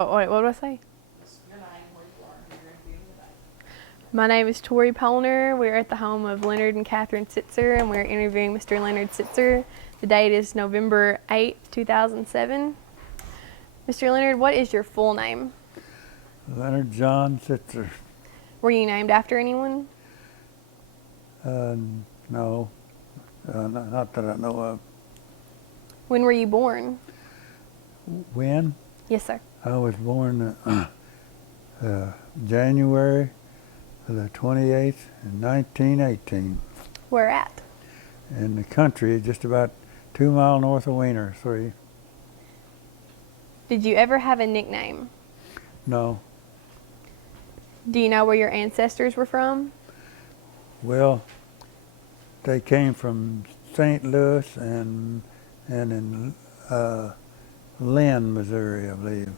Oh, wait, what did I say? Your name, where you are, and your interview today. My name is Tori Pollner. We're at the home of Leonard and Catherine Sitzer, and we're interviewing Mr. Leonard Sitzer. The date is November 8th, 2007. Mr. Leonard, what is your full name? Leonard John Sitzer. Were you named after anyone? Uh, no, not that I know of. When were you born? When? Yes, sir. I was born January the 28th in 1918 Where at? in the country, just about 2 miles north of Wiener, 3. Did you ever have a nickname? No. Do you know where your ancestors were from? Well, they came from St. Louis and in Lynn, Missouri, I believe.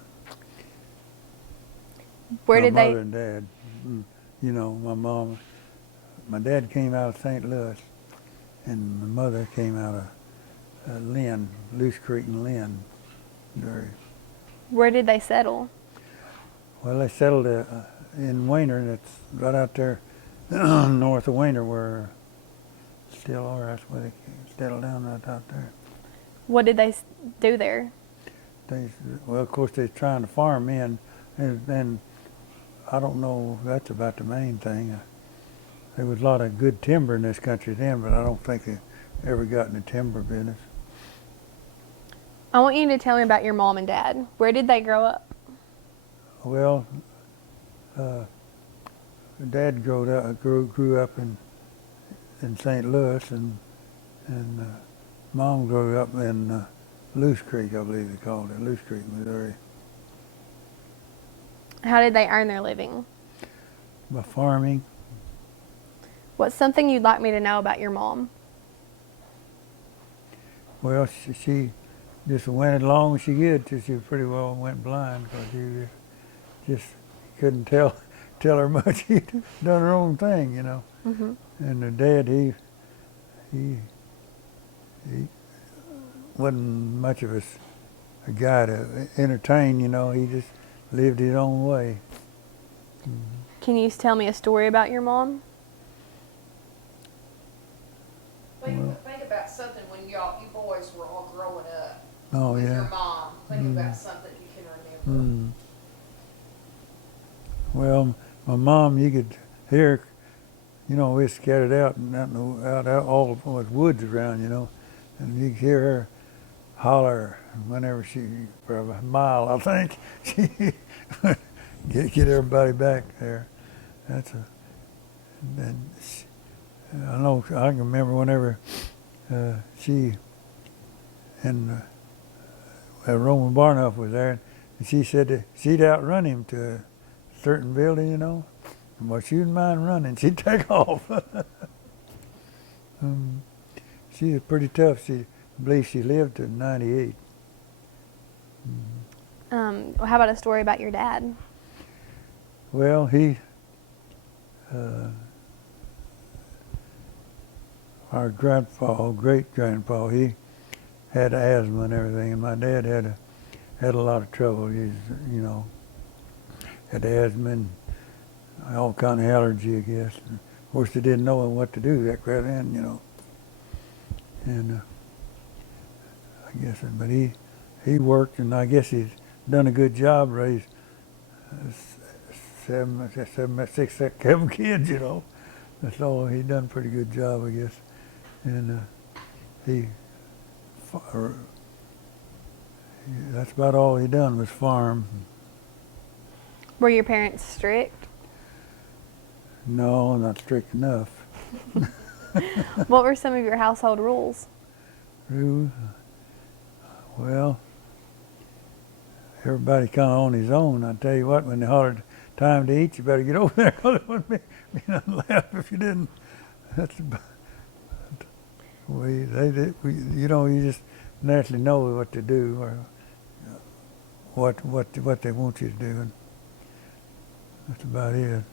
Where My did mother they? and dad. You know, my dad came out of St. Louis, and my mother came out of Lynn, Loose Creek and Lynn, Missouri. Where did they settle? Well, they settled in Wiener, and it's right out there north of Wiener, where still are. That's where they settled down right out there. What did they do there? Well, of course, they're trying to farm in, and I don't know. That's about the main thing. There was a lot of good timber in this country then, but I don't think they ever got in the timber business. I want you to tell me about your mom and dad. Where did they grow up? Well, Dad grew up in St. Louis, and Mom grew up in Loose Creek, I believe they called it, Loose Creek, Missouri. How did they earn their living? By farming. What's something you'd like me to know about your mom? Well, she just went as long as she could till she pretty well went blind, because she just couldn't tell her much. She'd done her own thing, you know. Mm-hmm. And her dad, he wasn't much of a guy to entertain, you know. He just lived his own way. Can you tell me a story about your mom? Think about something when you boys were all growing up Oh, with yeah. your mom. Think about something you can remember. Well, my mom, you could hear, you know, we scattered out and out all of the woods around, you know, and you could hear her holler whenever for a mile, I think, she get everybody back there. I know, I can remember whenever she and Roman Barnoff was there, and she said that she'd outrun him to a certain building, you know. Well, she wouldn't mind running. She'd take off. She was pretty tough. I believe she lived to 98. How about a story about your dad? Well, our great-grandpa, he had asthma and everything, and my dad had a lot of trouble. He's, you know, had asthma and all kind of allergy, I guess. And of course, they didn't know what to do that right then, you know. And I guess, but he worked, and I guess he's done a good job, raised six, seven kids, you know. That's all. He done a pretty good job, I guess. And that's about all he done was farm. Were your parents strict? No, not strict enough. What were some of your household rules? Well, everybody kind of on his own. I tell you what, when they hollered time to eat, you better get over there, because it wouldn't be nothing left if you didn't. That's about, you know, you just naturally know what to do, or what they want you to do, and that's about it.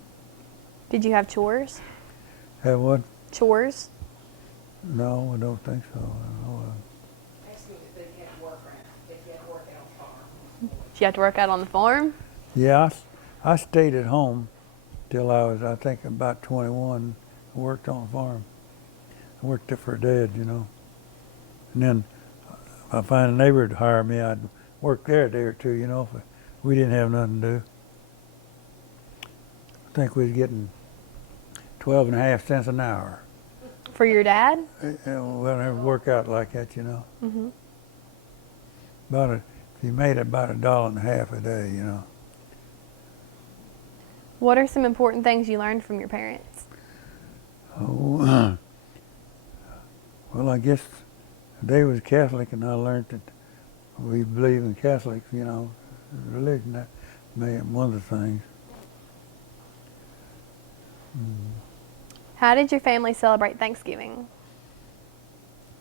Did you have chores? Have what? Chores? No, I don't think so. I don't know. Ask me if they had to work around, if you had to work out on farm. you have to work out on the farm? Yeah, I stayed at home till I was, I think, about 21. I worked on the farm. I worked there for Dad, you know. And then if I find a neighbor to hire me, I'd work there a day or two, you know, if we didn't have nothing to do. I think we was getting 12.5 cents an hour. For your dad? Well, never work out like that, you know. Mm-hmm. If you made about $1.50 a day, you know. What are some important things you learned from your parents? Oh, well, I guess they was Catholic, and I learned that we believe in Catholics, you know, religion. That may one of the things. How did your family celebrate Thanksgiving?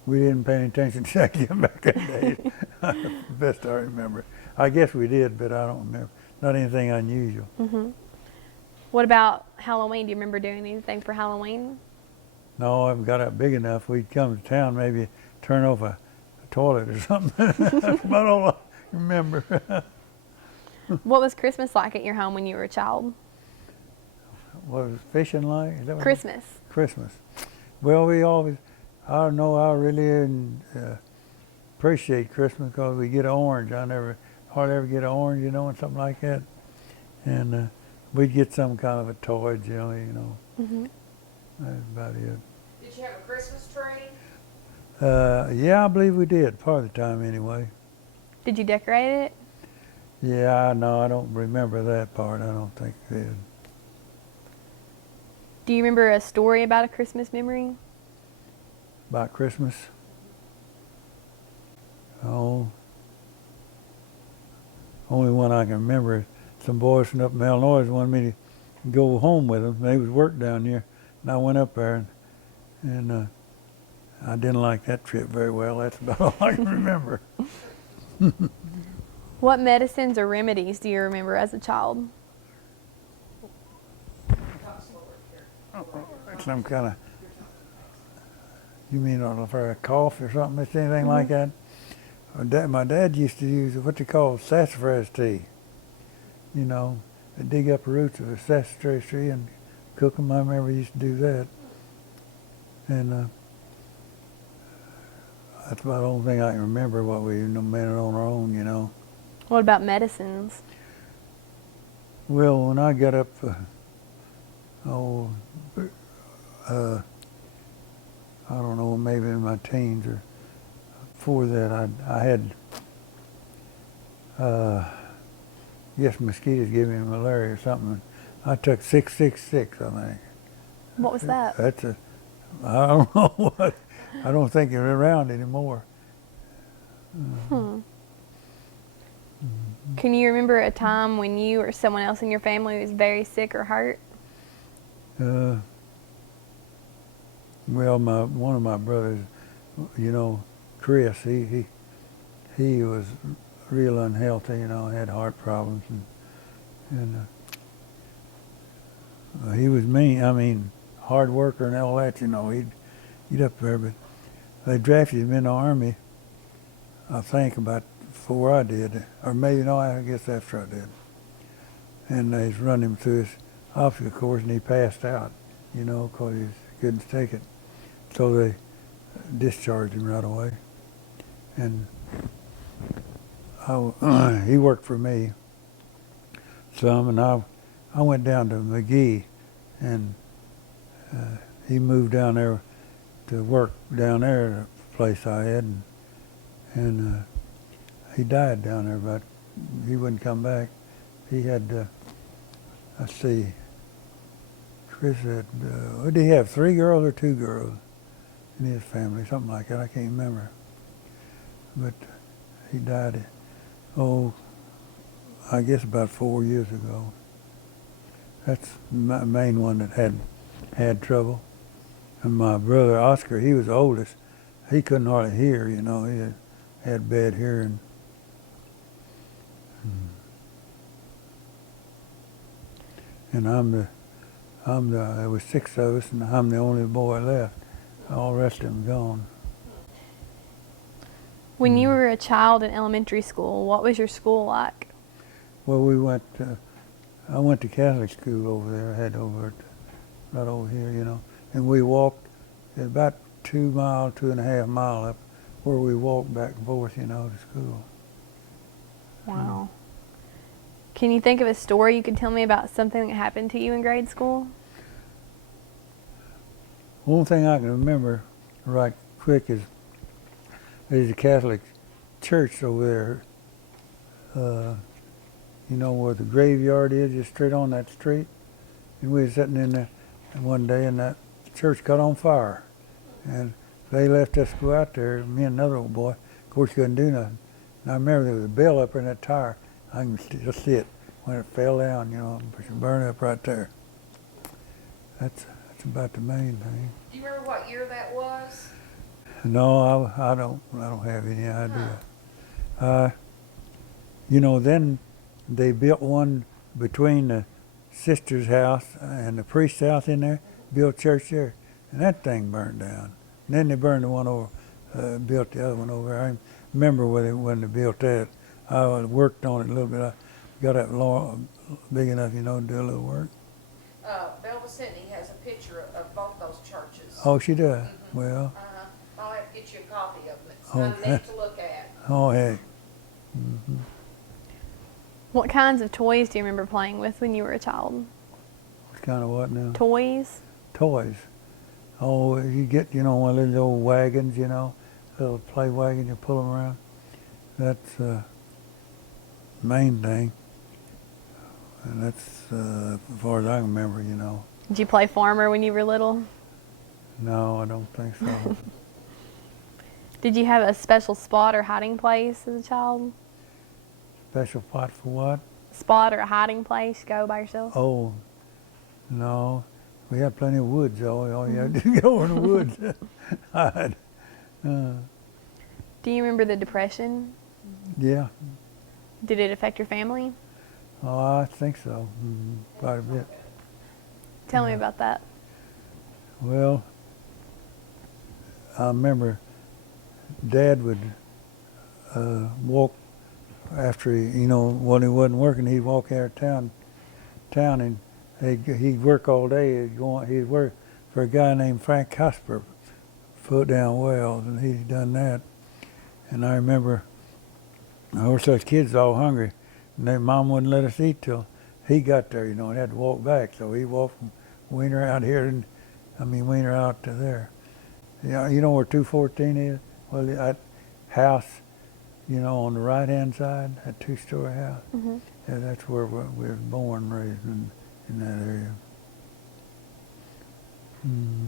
We didn't pay any attention to Thanksgiving back then days. The best I remember. I guess we did, but I don't remember. Not anything unusual. Mm-hmm. What about Halloween? Do you remember doing anything for Halloween? No, I haven't got up big enough. We'd come to town, maybe turn off a toilet or something. That's about all I remember. What was Christmas like at your home when you were a child? What was fishing like? Is that what Christmas. Christmas. Well, we always, I know I really appreciate Christmas because we get an orange. I never, hardly ever get an orange, you know, and something like that. And we'd get some kind of a toy, jelly, you know. Mm-hmm. That's about it. Did you have a Christmas tree? Yeah, I believe we did, part of the time anyway. Did you decorate it? Yeah, no, I don't remember that part. I don't think we did. Do you remember a story about a Christmas memory? About Christmas? Oh, only one I can remember is some boys from up in Illinois wanted me to go home with them. They was work down there, and I went up there, and I didn't like that trip very well. That's about all I can remember. What medicines or remedies do you remember as a child? Some kind of, you mean for a cough or something, anything like that? My dad used to use what they call sassafras tea. You know, they dig up the roots of a sassafras tree and cook them. I remember he used to do that. And that's about the only thing I can remember what we made it on our own, you know. What about medicines? Well, when I got up, I don't know, maybe in my teens or before that, I had, guess mosquitoes gave me malaria or something. I took 666, I think. What was that? That's I don't know what, I don't think they're around anymore. Can you remember a time when you or someone else in your family was very sick or hurt? Well, one of my brothers, you know, Chris, he was real unhealthy, you know, had heart problems, and he was mean. I mean, hard worker and all that, you know. He'd up there, but they drafted him in the Army, I think, about before I did, or maybe no, I guess after I did. And they run him through his obstacle course, and he passed out, you know, because he couldn't take it. So they discharged him right away. And he worked for me some, and I went down to McGee, and he moved down there to work down there at a place I had, and he died down there, but he wouldn't come back. He had, let's see, Chris had, what did he have, 3 girls or 2 girls in his family, something like that, I can't remember. But he died, I guess about 4 years ago. That's the main one that had trouble. And my brother Oscar, he was the oldest. He couldn't hardly hear, you know, he had bad hearing. And there was 6 of us, and I'm the only boy left. All the rest of them gone. When you were a child in elementary school, what was your school like? Well, we went. I went to Catholic school over there. I had right over here, you know, and we walked about 2 mile, 2.5 mile up, where we walked back and forth, you know, to school. Wow. Can you think of a story you could tell me about something that happened to you in grade school? One thing I can remember right quick is there's a Catholic church over there. You know where the graveyard is, just straight on that street. And we were sitting in there one day, and that church got on fire. And they left us go out there, me and another old boy. Of course, couldn't do nothing. And I remember there was a bell up in that tower. I can still see it when it fell down, you know, it burned up right there. That's about the main thing. Do you remember what year that was? No, I don't have any idea. You know, then they built one between the sister's house and the priest's house in there, built church there, and that thing burned down. And then they burned the one over, built the other one over. I remember when they built that. I worked on it a little bit. I got that long, big enough, you know, to do a little work. Belle Vicente has a picture of both those churches. Oh, she does? Mm-hmm. Well. I'll have to get you a copy of them. It's Oh, kind of neat to look at. Oh, hey. Mm-hmm. What kinds of toys do you remember playing with when you were a child? What kind of what now? Toys? Toys. Oh, you get, you know, one of those old wagons, you know, little play wagon, you pull them around. That's the main thing. And that's as far as I can remember, you know. Did you play farmer when you were little? No, I don't think so. Did you have a special spot or hiding place as a child? Special pot for what? Spot or a hiding place you go by yourself? Oh, no. We had plenty of woods, though. All you had to do go in the woods. Hide. Do you remember the Depression? Yeah. Did it affect your family? Oh, I think so. Quite a bit. Tell me about that. Well, I remember Dad would walk after he, you know, when he wasn't working, he'd walk out of town, and he'd work all day. He'd work for a guy named Frank Cusper, foot down wells, and he'd done that. And I remember, of course, those kids all hungry, and their mom wouldn't let us eat till he got there, you know, and had to walk back. So he walked from Wiener out here, and Wiener out to there. You know where 214 is? Well, that house, you know, on the right-hand side, that two-story house. Mm-hmm. Yeah, that's where we were born and raised in that area. Mm-hmm.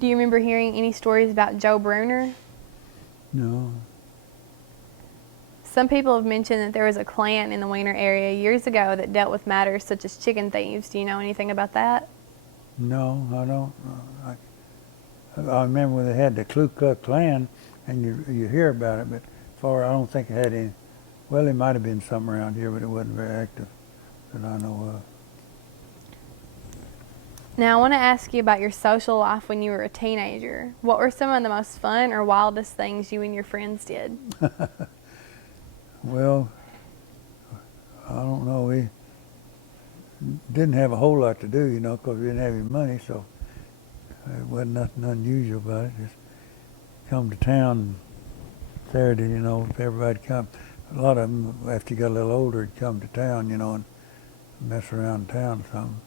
Do you remember hearing any stories about Joe Bruner? No. Some people have mentioned that there was a clan in the Wiener area years ago that dealt with matters such as chicken thieves. Do you know anything about that? No, I don't. I remember when they had the Ku Klux Klan, and you hear about it, but I don't think it had any. Well, there might have been some around here, but it wasn't very active that I know of. Now, I want to ask you about your social life when you were a teenager. What were some of the most fun or wildest things you and your friends did? Well, I don't know. We didn't have a whole lot to do, you know, because we didn't have any money, so it wasn't nothing unusual about it. Just come to town Saturday, you know, if everybody come. A lot of them, after you got a little older, would come to town, you know, and mess around town or something.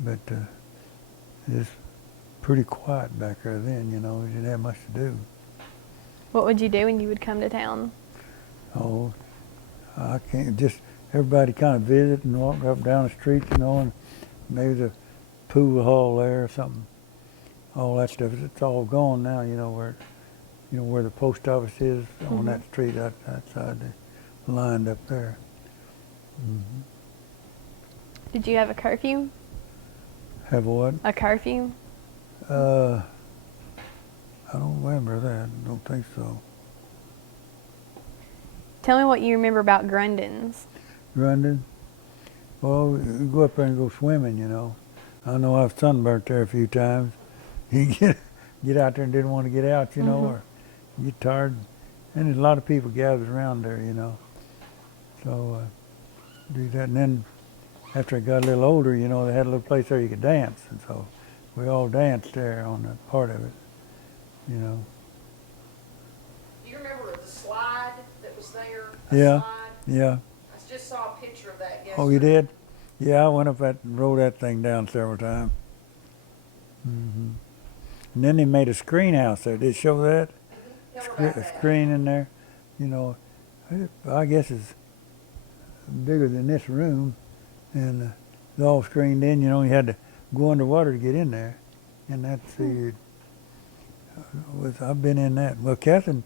But it's pretty quiet back there then, you know. We didn't have much to do. What would you do when you would come to town? Oh, I can't, just everybody kind of visit and walk up down the street, you know, and maybe the pool hall there or something. All that stuff, it's all gone now, you know, where the post office is on that street outside the lined up there. Mm-hmm. Did you have a curfew? Have what? A curfew? I don't remember that. Don't think so. Tell me what you remember about Grundens. Grundon? Well, we go up there and go swimming, you know. I know I've sunburnt there a few times. You get out there and didn't want to get out, you know, or you get tired, And there's a lot of people gathered around there, you know. So do that. And then after I got a little older, you know, they had a little place there you could dance. And so we all danced there on that part of it, you know. Do you remember the slide that was there? Yeah. Slide? Yeah. I just saw a picture of that yesterday. Oh, you did? Yeah, I went up that and rode that thing down several times. And then they made a screen house there. Did it show that? Tell her about A that. screen in there. You know, I guess it's bigger than this room. And it's all screened in. You know, you had to go underwater to get in there. And that's the... I've been in that. Well, Catherine...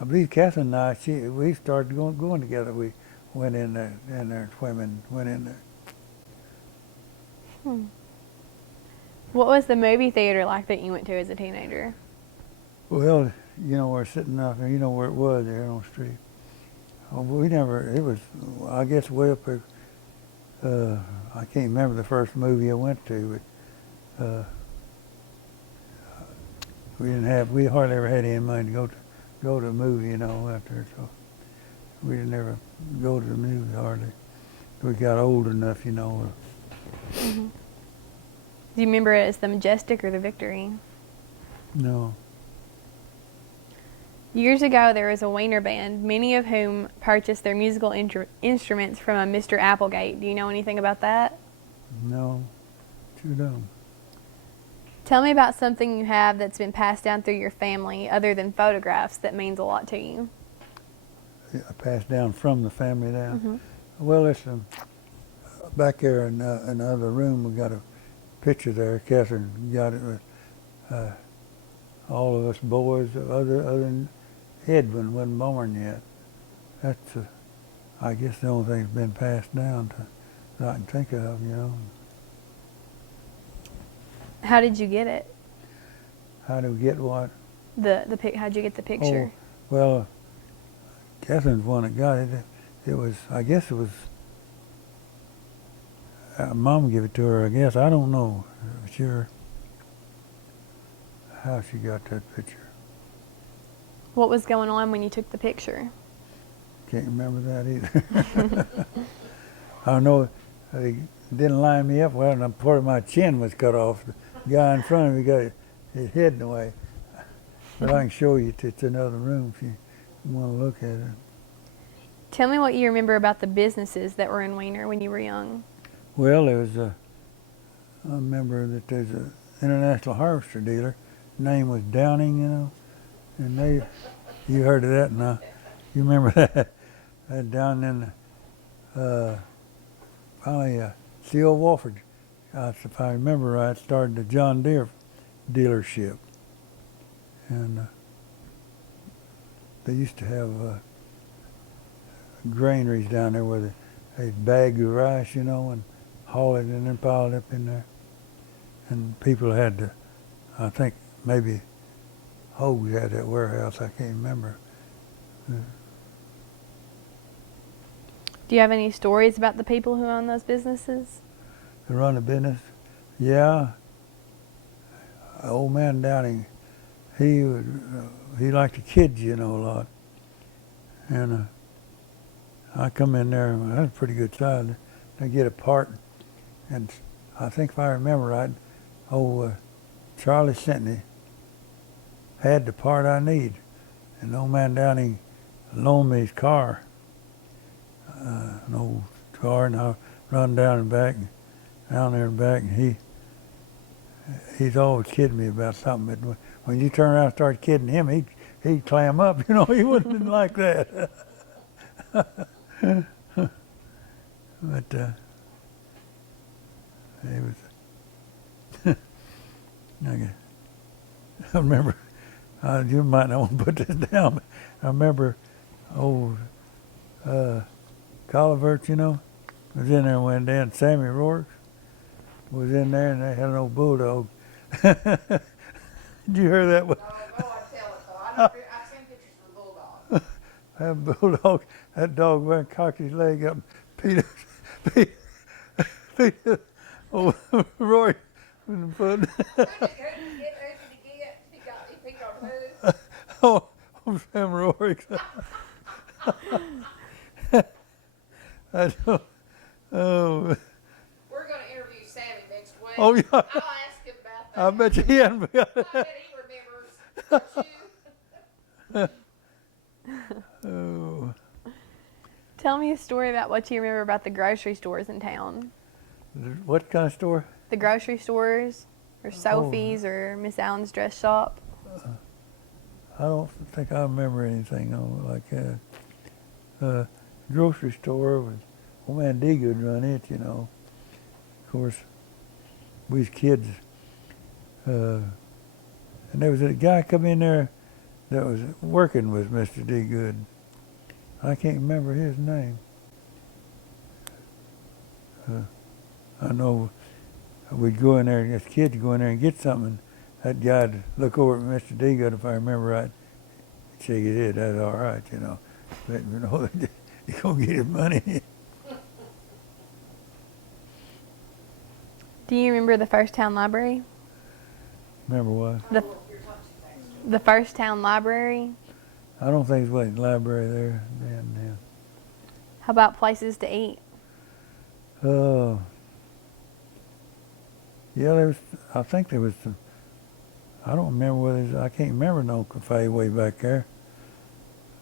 I believe Catherine and I, we started going together. We went in there swimming, went in there. What was the movie theater like that you went to as a teenager? Well, you know, we're sitting out there, you know where it was there on the street. Oh, we never, it was, I guess, way up there. I can't remember the first movie I went to, but we hardly ever had any money to go to a movie, you know, out there, so we didn't ever go to the movie hardly. We got old enough, you know. Do you remember it as the Majestic or the Victory? No. Years ago, there was a Wiener band, many of whom purchased their musical instruments from a Mr. Applegate. Do you know anything about that? No, too dumb. Tell me about something you have that's been passed down through your family other than photographs that means a lot to you. I passed down from the family down. Well, it's back there in the other room. We got a picture there. Catherine got it with all of us boys, other than Edwin wasn't born yet. That's, I guess, the only thing that's been passed down that I can think of, you know. How did you get it? How do we get what? How'd you get the picture? Oh, well, Catherine's one that got it. It was, I guess it was, Mom gave it to her, I guess. I don't know for sure how she got that picture. What was going on when you took the picture? Can't remember that either. I know they didn't line me up well, and part of my chin was cut off. The guy in front of me got his head in the way. But I can show you. It's another room if you want to look at it. Tell me what you remember about the businesses that were in Wiener when you were young. Well, there was I remember that there's an international harvester dealer. His name was Downing, you know, and you heard of that now. You remember that down in probably Theo Walford, if I remember right, started the John Deere dealership. And they used to have granaries down there where they'd bag the rice, you know, and haul it and then pile it up in there. And people had to, I think maybe Hogue had that warehouse, I can't remember. Do you have any stories about the people who own those businesses? To run a business? Yeah. Old man Downing, he liked to kid you know, a lot. And I come in there, and that's a pretty good size. I get a part, and I think if I remember right, Charlie Sentney had the part I need. And old man Downing loaned me his car, an old car, and I run down and back, down there and back, and he's always kidding me about something. But when you turn around and start kidding him, he'd clam up. You know, he wouldn't like that. But it was. I remember. You might not want to put this down, but I remember old Collivert, you know, was in there one day, and Sammy Rourke was in there, and they had an old bulldog. Did you hear that one? No, I tell it though. I've seen pictures of the bulldog. That bulldog, that dog went and cocked his leg up, beat old Roy with the foot. Who did he get? He picked on who? Oh, Sam Rorick. I don't, oh, We're gonna interview Sammy next week. oh yeah. I'll ask him about that. I bet you he hadn't I forgot bet that. he remembers. Don't you? Oh, Tell me a story about what you remember about the grocery stores in town. what kind of store? The grocery stores, or Sophie's, or Miss Allen's dress shop. I don't think I remember anything like that. Grocery store was, old man D-Good run it, you know. Of course, we was kids. And there was a guy come in there that was working with Mr. D-Good. I can't remember his name. I know we'd go in there, and as kids go in there and get something. That guy'd look over at Mr. D-Good, if I remember right. He'd shake his head, that's all right, you know. But, you know, he's going to get his money. Do you remember the first town library? Remember what? The first town library? I don't think there's a library there then. How about places to eat? Yeah, there was, I think there was some, I don't remember whether there's, I can't remember no cafe way back there.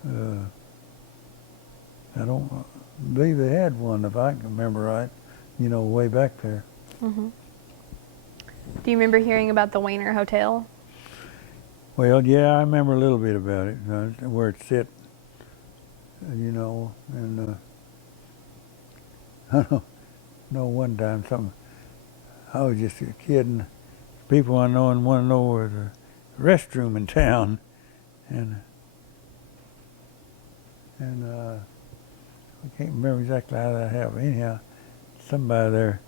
I don't believe they had one, if I can remember right, you know, way back there. Mm-hmm. Do you remember hearing about the Wiener Hotel? Well, yeah, I remember a little bit about it, where it sit, you know, and I don't know one time something, I was just a kid, and people I know and want to know where the restroom in town, and I can't remember exactly how that happened. Anyhow, somebody there,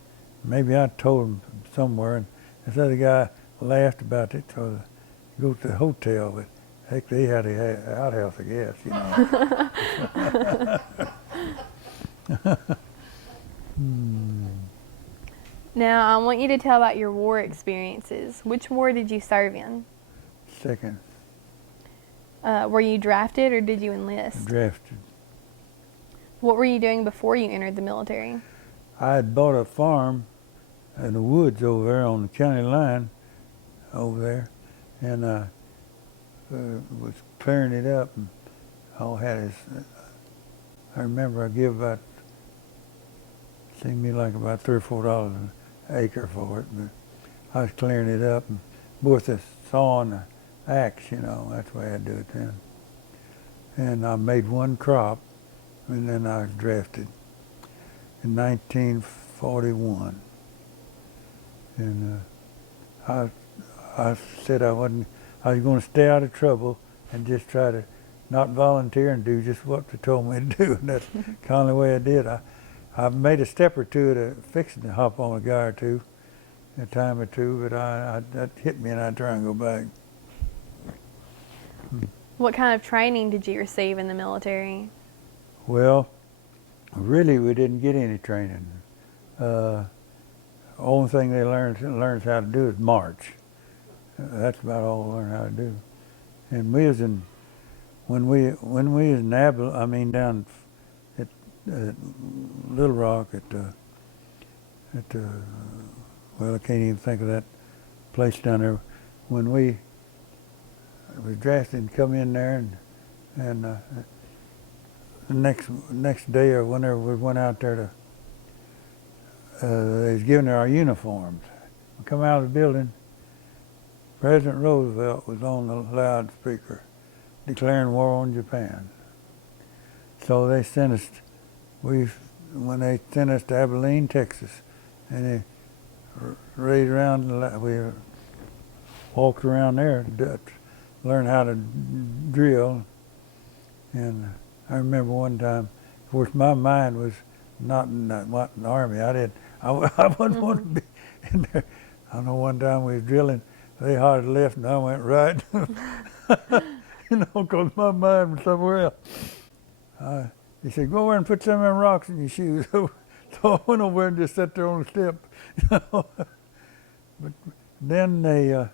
maybe I told him somewhere, and this other guy laughed about it, so they go to the hotel, but heck, they had an outhouse, I guess, you know. Now, I want you to tell about your war experiences. Which war did you serve in? Second, Were you drafted or did you enlist? drafted. What were you doing before you entered the military? I had bought a farm in the woods over there on the county line over there, and was clearing it up, and all had his, I remember I give about, seemed to me like about $3 or $4 an acre for it, but I was clearing it up, and with a saw and an axe, you know, that's the way I do it then. And I made one crop, and then I was drafted in 1941. And I said I was going to stay out of trouble and just try to not volunteer and do just what they told me to do. And that's kind of the way I did. I made a step or two to fixing to hop on a guy or two, a time or two, but that hit me and I try and go back. What kind of training did you receive in the military? Well, really we didn't get any training. Only thing they learns how to do is march. That's about all we learned how to do. And we was in, when we was in down at Little Rock well, I can't even think of that place down there. When we was drafted and come in there, and the next day or whenever we went out there to, they was giving our uniforms. We come out of the building, President Roosevelt was on the loudspeaker declaring war on Japan. So they sent us, when they sent us to Abilene, Texas, and they raised around, we walked around there to learn how to drill. And I remember one time, of course my mind was not in the army. I wouldn't want to be in there. I know one time we was drilling, they hard left and I went right. You know, because my mind was somewhere else. He said, go over and put some of them rocks in your shoes. So I went over and just sat there on the step. You know? But then they,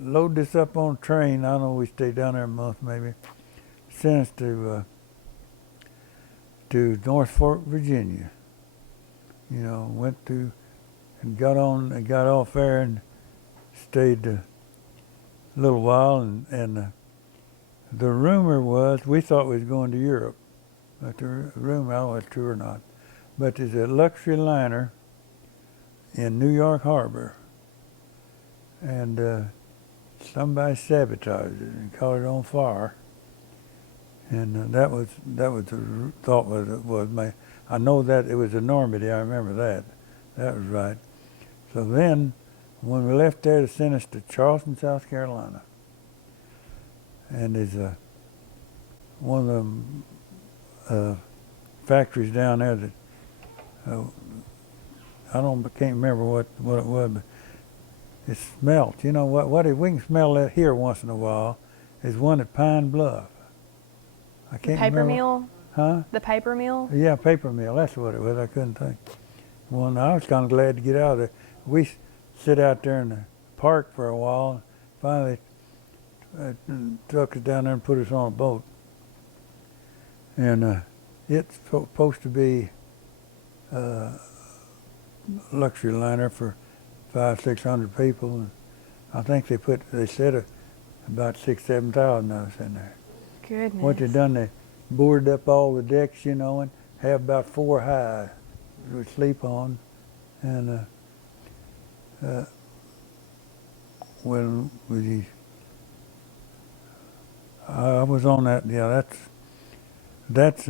load this up on a train. I don't know, we stayed down there a month maybe. Sent us to North Fork, Virginia. You know, went to and got off there and stayed a little while. And the rumor was we thought we was going to Europe, but the rumor, I don't know if it's true or not. But there's a luxury liner in New York Harbor, and somebody sabotaged it and caught it on fire. And that was the thought was my. I know that it was a Normandy. I remember that. That was right. So then, when we left there, they sent us to Charleston, South Carolina. And there's one of the factories down there that can't remember what it was, but it smelt. You know what we can smell that here once in a while is one at Pine Bluff. I can't Paper remember. mill? Huh? The paper mill? Yeah, paper mill. That's what it was. I couldn't think. Well, I was kind of glad to get out of there. We sit out there in the park for a while. Finally, took us down there and put us on a boat. And it's supposed to be a luxury liner for 500-600 people. And I think they said about 6,000-7,000 of us in there. Goodness. What they done, they boarded up all the decks, you know, and have about 4 high we sleep on. And when I was on that, yeah, that's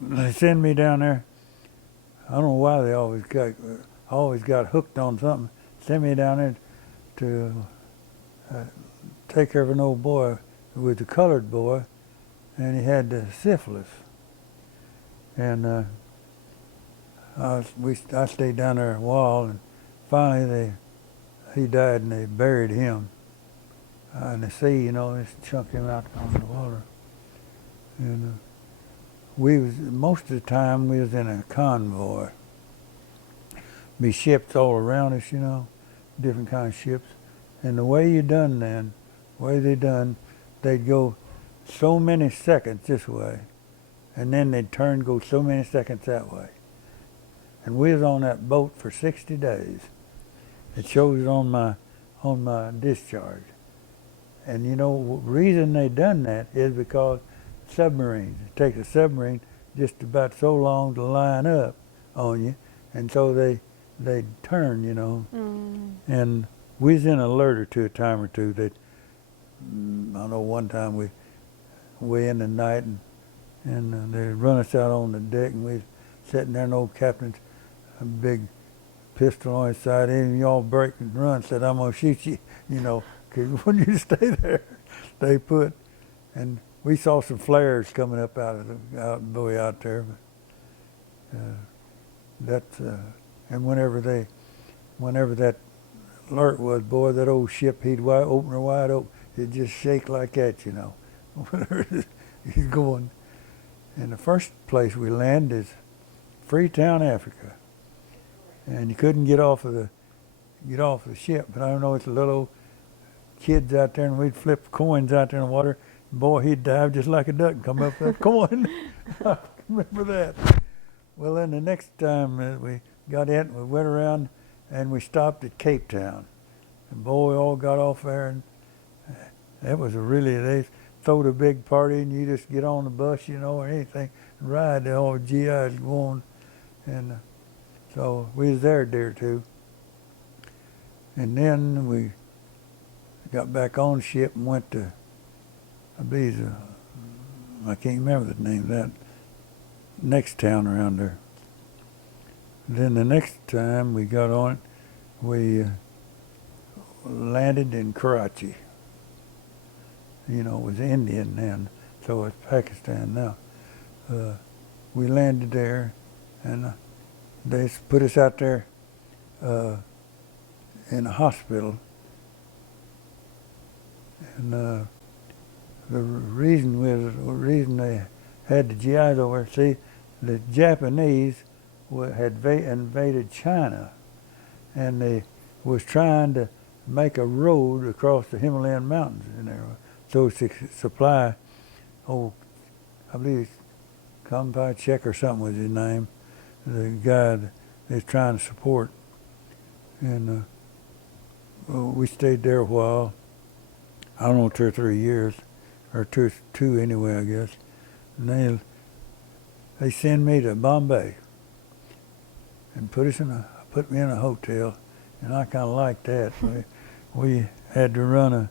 they send me down there. I don't know why they always got hooked on something. Send me down there to take care of an old boy who was a colored boy, and he had syphilis. And I stayed down there a while, and finally he died, and they buried him in the sea. You know, they chunked him out on the water. And most of the time we was in a convoy. Be ships all around us, you know, different kind of ships. And the way they'd go so many seconds this way, and then they'd turn, go so many seconds that way. And we was on that boat for 60 days. It shows on my discharge. And you know, the reason they done that is because submarines. It takes a submarine just about so long to line up on you, and so they turn, you know. And we was in alert or two, a time or two. That I know one time we in the night and they run us out on the deck, and we was sitting there, and old captain's a big pistol on his side, and y'all break and run. Said, "I'm gonna shoot you," you know, 'cause when you stay there, they put. And we saw some flares coming up out of the buoy out there. But and whenever that alert was, boy, that old ship, he'd open her wide open. It'd just shake like that, you know. He's going. And the first place we landed is Freetown, Africa. And you couldn't get off of the ship. But I don't know, it's a little kids out there, and we'd flip coins out there in the water. Boy, he'd dive just like a duck and come up with that coin. I remember that. Well, then the next time we got in, we went around and we stopped at Cape Town. And boy, we all got off there, and that was they throwed a big party, and you just get on the bus, you know, or anything, and ride. The old GIs going. And so we was there a day or two. And then we got back on the ship and went to, I believe, I can't remember the name of that next town around there. Then the next time we got on it, we landed in Karachi. You know, it was Indian then, so it's Pakistan now. We landed there, and they put us out there in a hospital. And the reason they had the GIs over, see, the Japanese had invaded China, and they was trying to make a road across the Himalayan mountains in there, so to supply. Oh, I believe it's Kompachek or something was his name, the guy that they're trying to support. And well, we stayed there a while. I don't know, 2 or 3 years, or two anyway, I guess. And they send me to Bombay and put me in a hotel, and I kind of liked that. we had to run a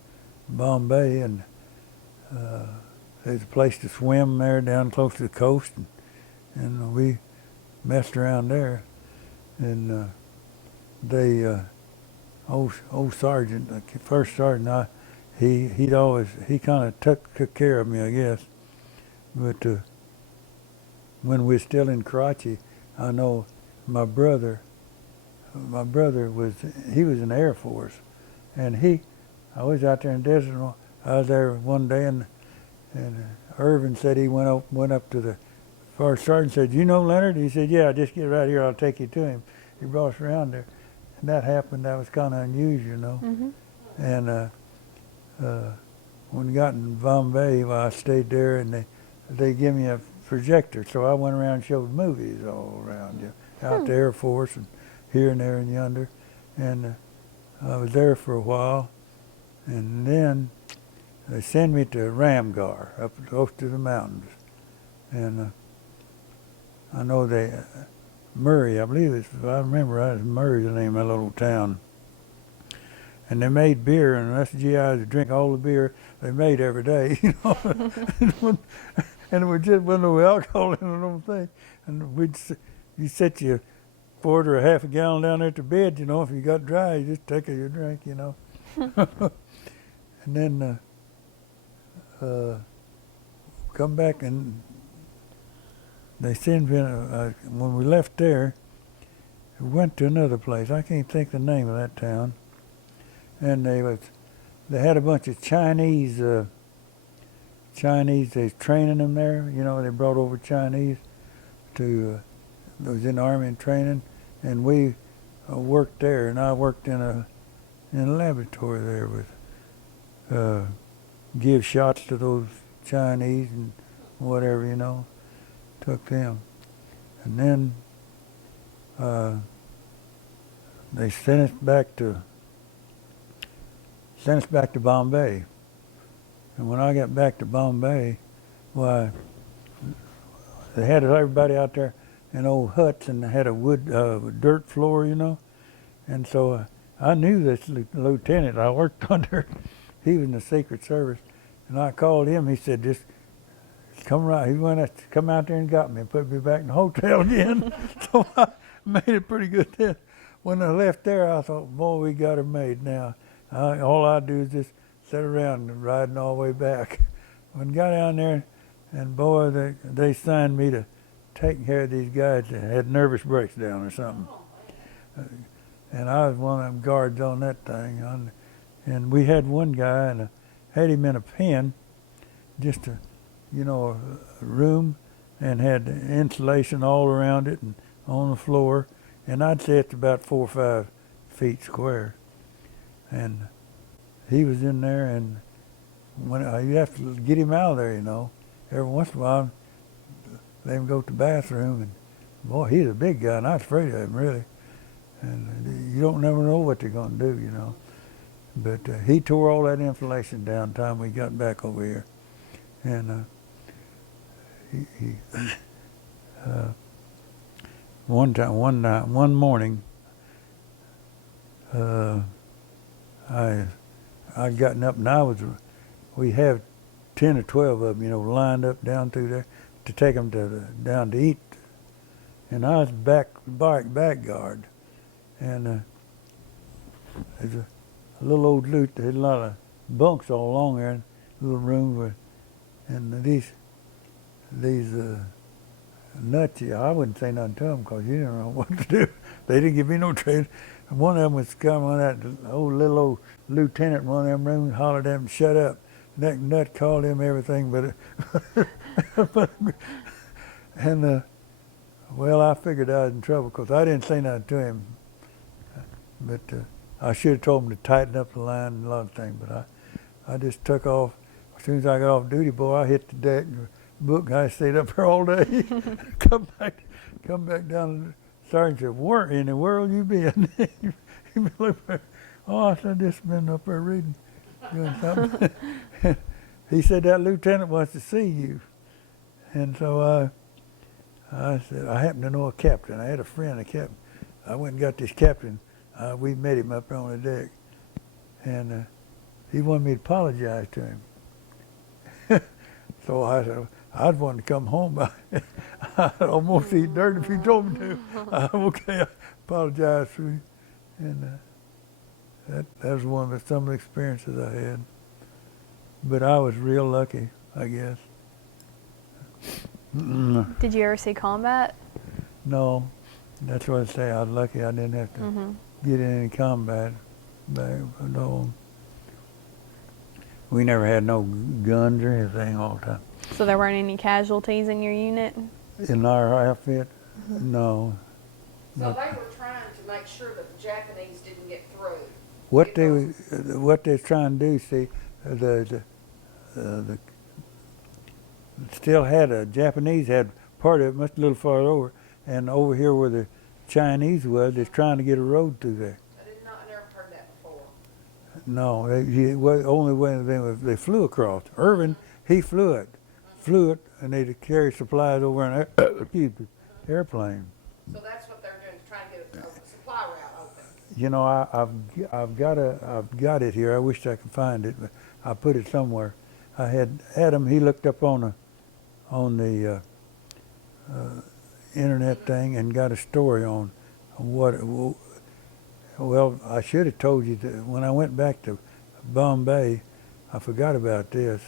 Bombay, and there's a place to swim there down close to the coast, and we messed around there. And old sergeant, the first sergeant, he kind of took care of me, I guess. But when we were still in Karachi, I know my brother was in the Air Force, and I was out there in the desert. I was there one day, and Irvin said he went up to the first sergeant and said, "You know Leonard?" He said, "Yeah, just get right here. I'll take you to him." He brought us around there, and that happened. That was kind of unusual, you know. Mm-hmm. And when we got in Bombay, well, I stayed there, and they gave me a projector, so I went around and showed movies all around, out the Air Force and here and there and yonder. And I was there for a while, and then they sent me to Ramgarh, up close to the mountains. And I know Murray, I believe if I remember right, it's Murray's the name of that little town. And they made beer, and us GIs would drink all the beer they made every day, you know. And it was just wasn't no alcohol in the little thing. And you set your quart or a half a gallon down there at the bed, you know. If you got dry, you just take your drink, you know. And then come back, and they sent me, when we left there, we went to another place. I can't think the name of that town. And they had a bunch of Chinese, they was training them there, you know. They brought over Chinese that was in the Army and training, and we worked there, and I worked in a laboratory there with give shots to those Chinese and whatever, you know. Took them, and then they sent us back to Bombay. And when I got back to Bombay, why, they had everybody out there in old huts, and they had a dirt floor, you know. And so I knew this lieutenant I worked under. He was in the Secret Service, and I called him. He said, "Just come right." He come out there and got me and put me back in the hotel again. So I made it pretty good then. When I left there, I thought, boy, we got her made now. All I do is just sit around and riding all the way back. When I got down there, and boy, they signed me to take care of these guys that had nervous breakdown or something. And I was one of them guards on that thing. And we had one guy, and had him in a pen, just a room, and had insulation all around it and on the floor. And I'd say it's about 4 or 5 feet square. And he was in there, and when you have to get him out of there, you know. Every once in a while, let him go to the bathroom, and boy, he's a big guy, and I was afraid of him, really. And you don't never know what they're going to do, you know. But he tore all that insulation down the time we got back over here. And one morning, I'd gotten up, and we have 10 or 12 of them, you know, lined up down through there to take them down to eat. And I was back guard. And there's a little old loot. There's a lot of bunks all along there, little rooms and these nuts. I wouldn't say nothing to them because you didn't know what to do. They didn't give me no training. And one of them was coming on that little old lieutenant in one of them rooms, hollered at him, "Shut up." And that nut called him everything but and well, I figured I was in trouble because I didn't say nothing to him. But I should have told him to tighten up the line and a lot of things, but I just took off. As soon as I got off duty, boy, I hit the deck, book, and I stayed up there all day. come back down. The sergeant said, "Where in the world you been?" He looked there. Oh, I said, "Just been up there reading, doing something." He said, "That lieutenant wants to see you." And so I said, I happen to know a captain. I had a friend, a captain. I went and got this captain. We met him up there on the deck. And he wanted me to apologize to him. So I said, I'd want to come home. I'd almost eat dirt if he told me to. Okay, I apologize to him. And that was one of some of the experiences I had. But I was real lucky, I guess. Did you ever see combat? No, that's what I say. I was lucky I didn't have to get in any combat. No, we never had no guns or anything all the time. So there weren't any casualties in your unit? In our outfit, no. So they were trying to make sure that the Japanese didn't get through. What they're trying to do, see, the still had a Japanese had part of it, much a little farther over, and over here where the Chinese was, they're trying to get a road through there. I never heard that before. No, only way they flew across. Irvin, he flew it, and they carry supplies over an airplane. So that's what they're doing, trying to get a supply route open. You know, I've got it here. I wish I could find it, but I put it somewhere. I had Adam. He looked up on the internet thing and got a story on what. Well, I should have told you that when I went back to Bombay, I forgot about this.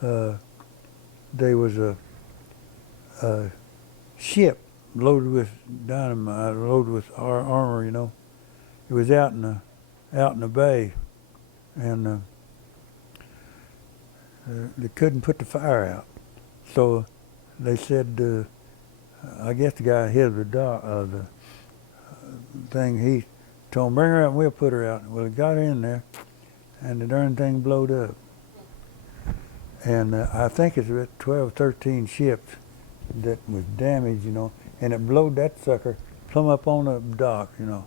There was a ship loaded with dynamite, loaded with armor. You know, it was out in the bay, and they couldn't put the fire out. So they said, I guess the guy ahead of the thing, he told them, "Bring her out and we'll put her out." Well, it got her in there, and the darn thing blowed up. And I think it's about 12, 13 ships that was damaged, you know, and it blowed that sucker plumb up on the dock, you know.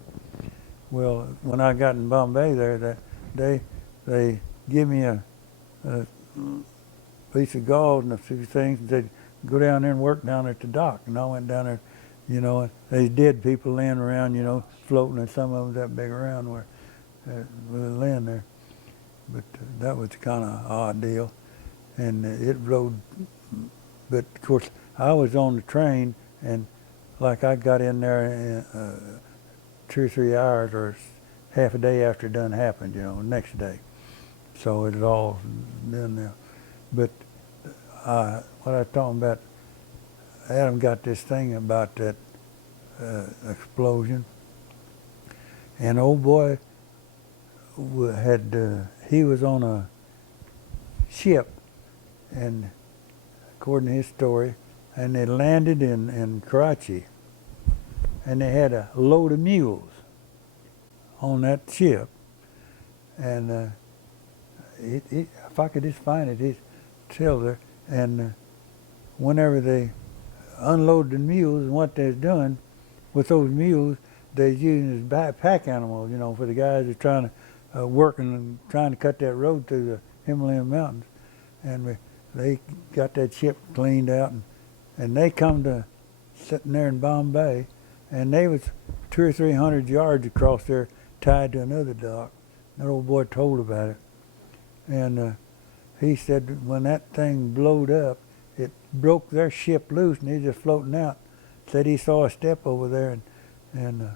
Well, when I got in Bombay there, they give me a piece of gauze and a few things and said, "Go down there and work down at the dock." And I went down there, you know, and there's dead people laying around, you know, floating, and some of them that big around where they laying there. But that was kind of odd deal. And it blowed, but of course I was on the train, and like I got in there in 2 or 3 hours or half a day after it done happened, you know, next day. So it was all done there. But what I was talking about, Adam got this thing about that explosion, and old boy he was on a ship, and according to his story, and they landed in Karachi, and they had a load of mules on that ship, and if I could just find it, he's still there, and whenever they unloaded the mules and what they're doing with those mules, they're using as pack animals, you know, for the guys that are trying to work and trying to cut that road through the Himalayan mountains, and they got that ship cleaned out, and they come to sitting there in Bombay, and they was 200 or 300 yards across there, tied to another dock. That old boy told about it, and he said when that thing blowed up, it broke their ship loose, and they just floating out. Said he saw a step over there, and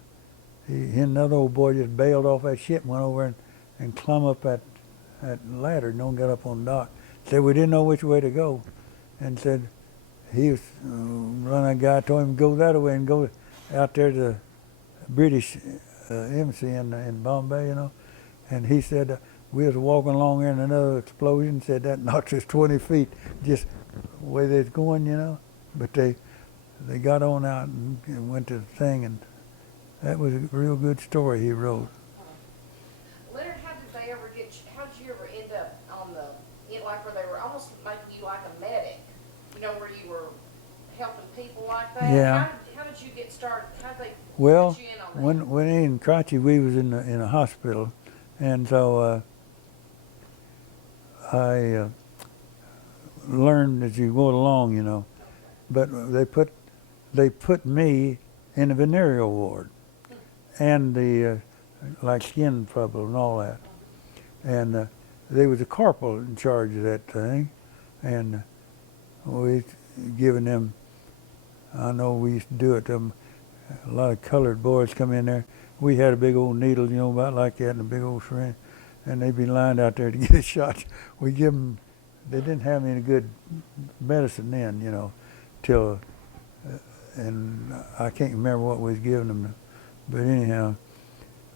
he and another old boy just bailed off that ship and went over and climbed up that ladder, and don't get up on the dock. Said we didn't know which way to go, and said he was running. A guy told him to go that way and go out there to the British embassy in Bombay, you know. And he said we was walking along there, and another explosion. Said that knocked us 20 feet, just the way they was going, you know. But they got on out and went to the thing, and that was a real good story he wrote. like where they were almost making you like a medic, you know, where you were helping people like that. Yeah. How did you get started? How did they Well, put you in on that? when in Karachi, we was in a hospital, and so I learned as you go along, you know. But they put me in the venereal ward, and the like skin trouble and all that, and there was a corporal in charge of that thing, and we giving them. I know we used to do it. A lot of colored boys come in there. We had a big old needle, you know, about like that, and a big old syringe, and they'd be lined out there to get a shot. We give them. They didn't have any good medicine then, you know, till, and I can't remember what we was giving them. But anyhow,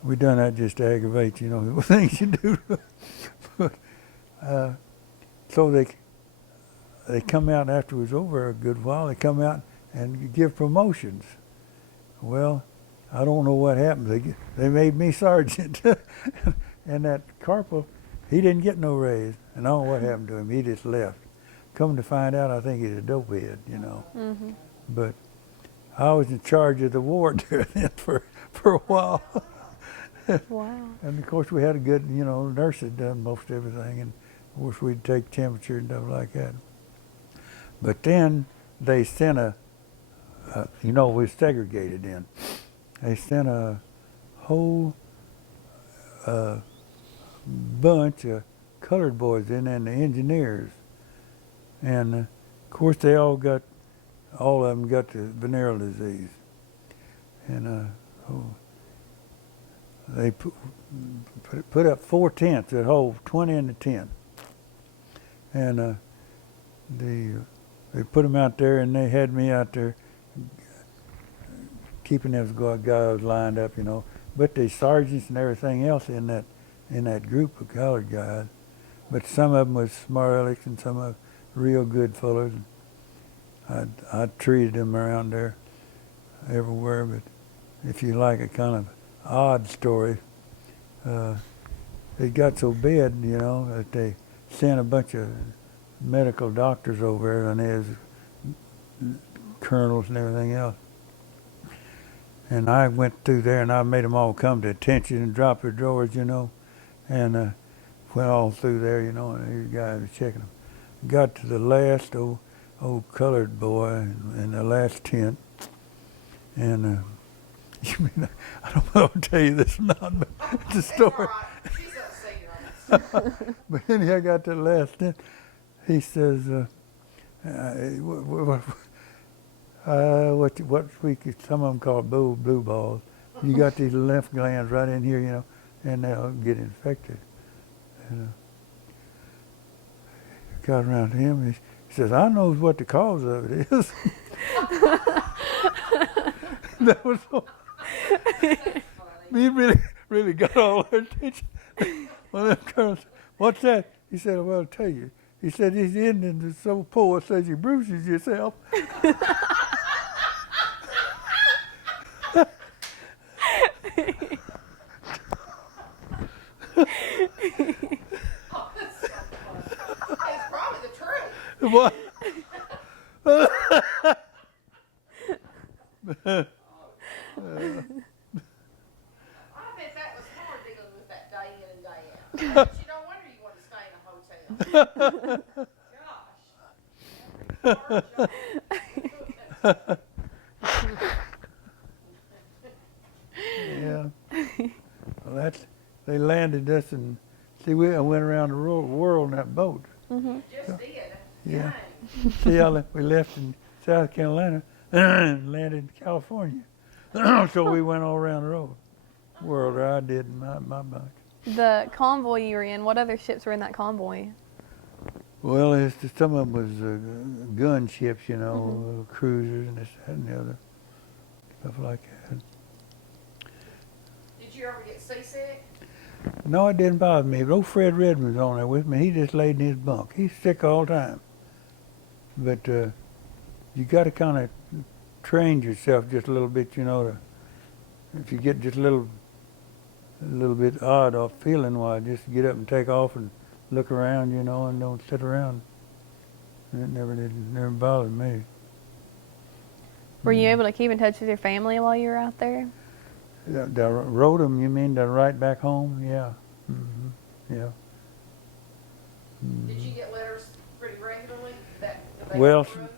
we done that just to aggravate, you know, the things you do. But, so they come out after it was over a good while. They come out and give promotions. Well, I don't know what happened. They made me sergeant, and that corporal, he didn't get no raise. And I don't know what happened to him. He just left. Come to find out, I think he's a dopehead, you know. Mm-hmm. But I was in charge of the ward there then for a while. Wow. And of course we had a good, you know, nurse had done most everything, and of course we'd take temperature and stuff like that. But then they sent you know, we segregated in. They sent a whole bunch of colored boys in, and the engineers. And of course they all of them got the venereal disease. And they put up 4 tents that hold 20 in the tent. And they put them out there, and they had me out there keeping those guys lined up, you know. But the sergeants and everything else in that group of colored guys. But some of them was smart alecks and some of them real good fellows. I treated them around there everywhere. But if you like a kind of odd story, it got so bad, you know, that they sent a bunch of medical doctors over there, and there's colonels and everything else. And I went through there, and I made them all come to attention and drop their drawers, you know, and went all through there, you know, and these guys were checking them. Got to the last old colored boy in the last tent, and you mean, I don't know if I'll tell you this or not, but it's a story. All right. She's upset. But anyhow, I got to the last tent. He says, what we could, some of them call blue balls. You got these lymph glands right in here, you know, and they'll get infected. And got around to him, and he says, I know what the cause of it is. That was so. He really got all our attention. One of them colonels, what's that? He said, well, I'll tell you. He said, these Indians are so poor, says you bruises yourself. Oh, that's so funny. It's probably the truth. What? I bet that was hard dealing with that day in and day out. But you no wonder you want to stay in a hotel. Yeah. Well, they landed us, and see, I went around the world in that boat. Mm-hmm. Just did. Yeah. Dang. See how we left in South Carolina and landed in California. So we went all around the world, or I did in my bunch. The convoy you were in, what other ships were in that convoy? Well, some of them was gun ships, you know, cruisers and this, that, and the other, stuff like that. Did you ever get seasick? No, it didn't bother me. But old Fred Redmond's on there with me. He just laid in his bunk. He's sick all the time. But you got to kind of train yourself just a little bit, you know. If you get just a little bit odd off feeling, why just get up and take off and look around, you know, and don't sit around. It never bothered me. Were you able to keep in touch with your family while you were out there? The rode them, you mean the ride back home? Yeah. Yeah. Did you get letters pretty regularly that they Well, went through?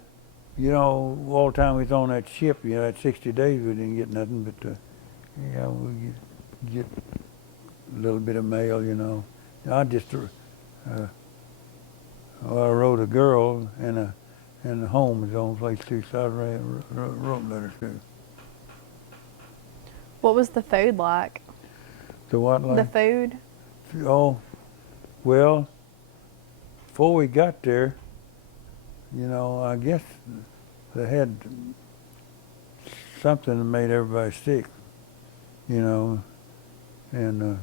you know, all the time we was on that ship, you know, that 60 days we didn't get nothing, but yeah, we get a little bit of mail, you know. I just, well, I wrote a girl and a home is the only place too, so I wrote letters too. What was the food like? So what, like? The food? Oh, well, before we got there, you know, I guess they had something that made everybody sick, you know, and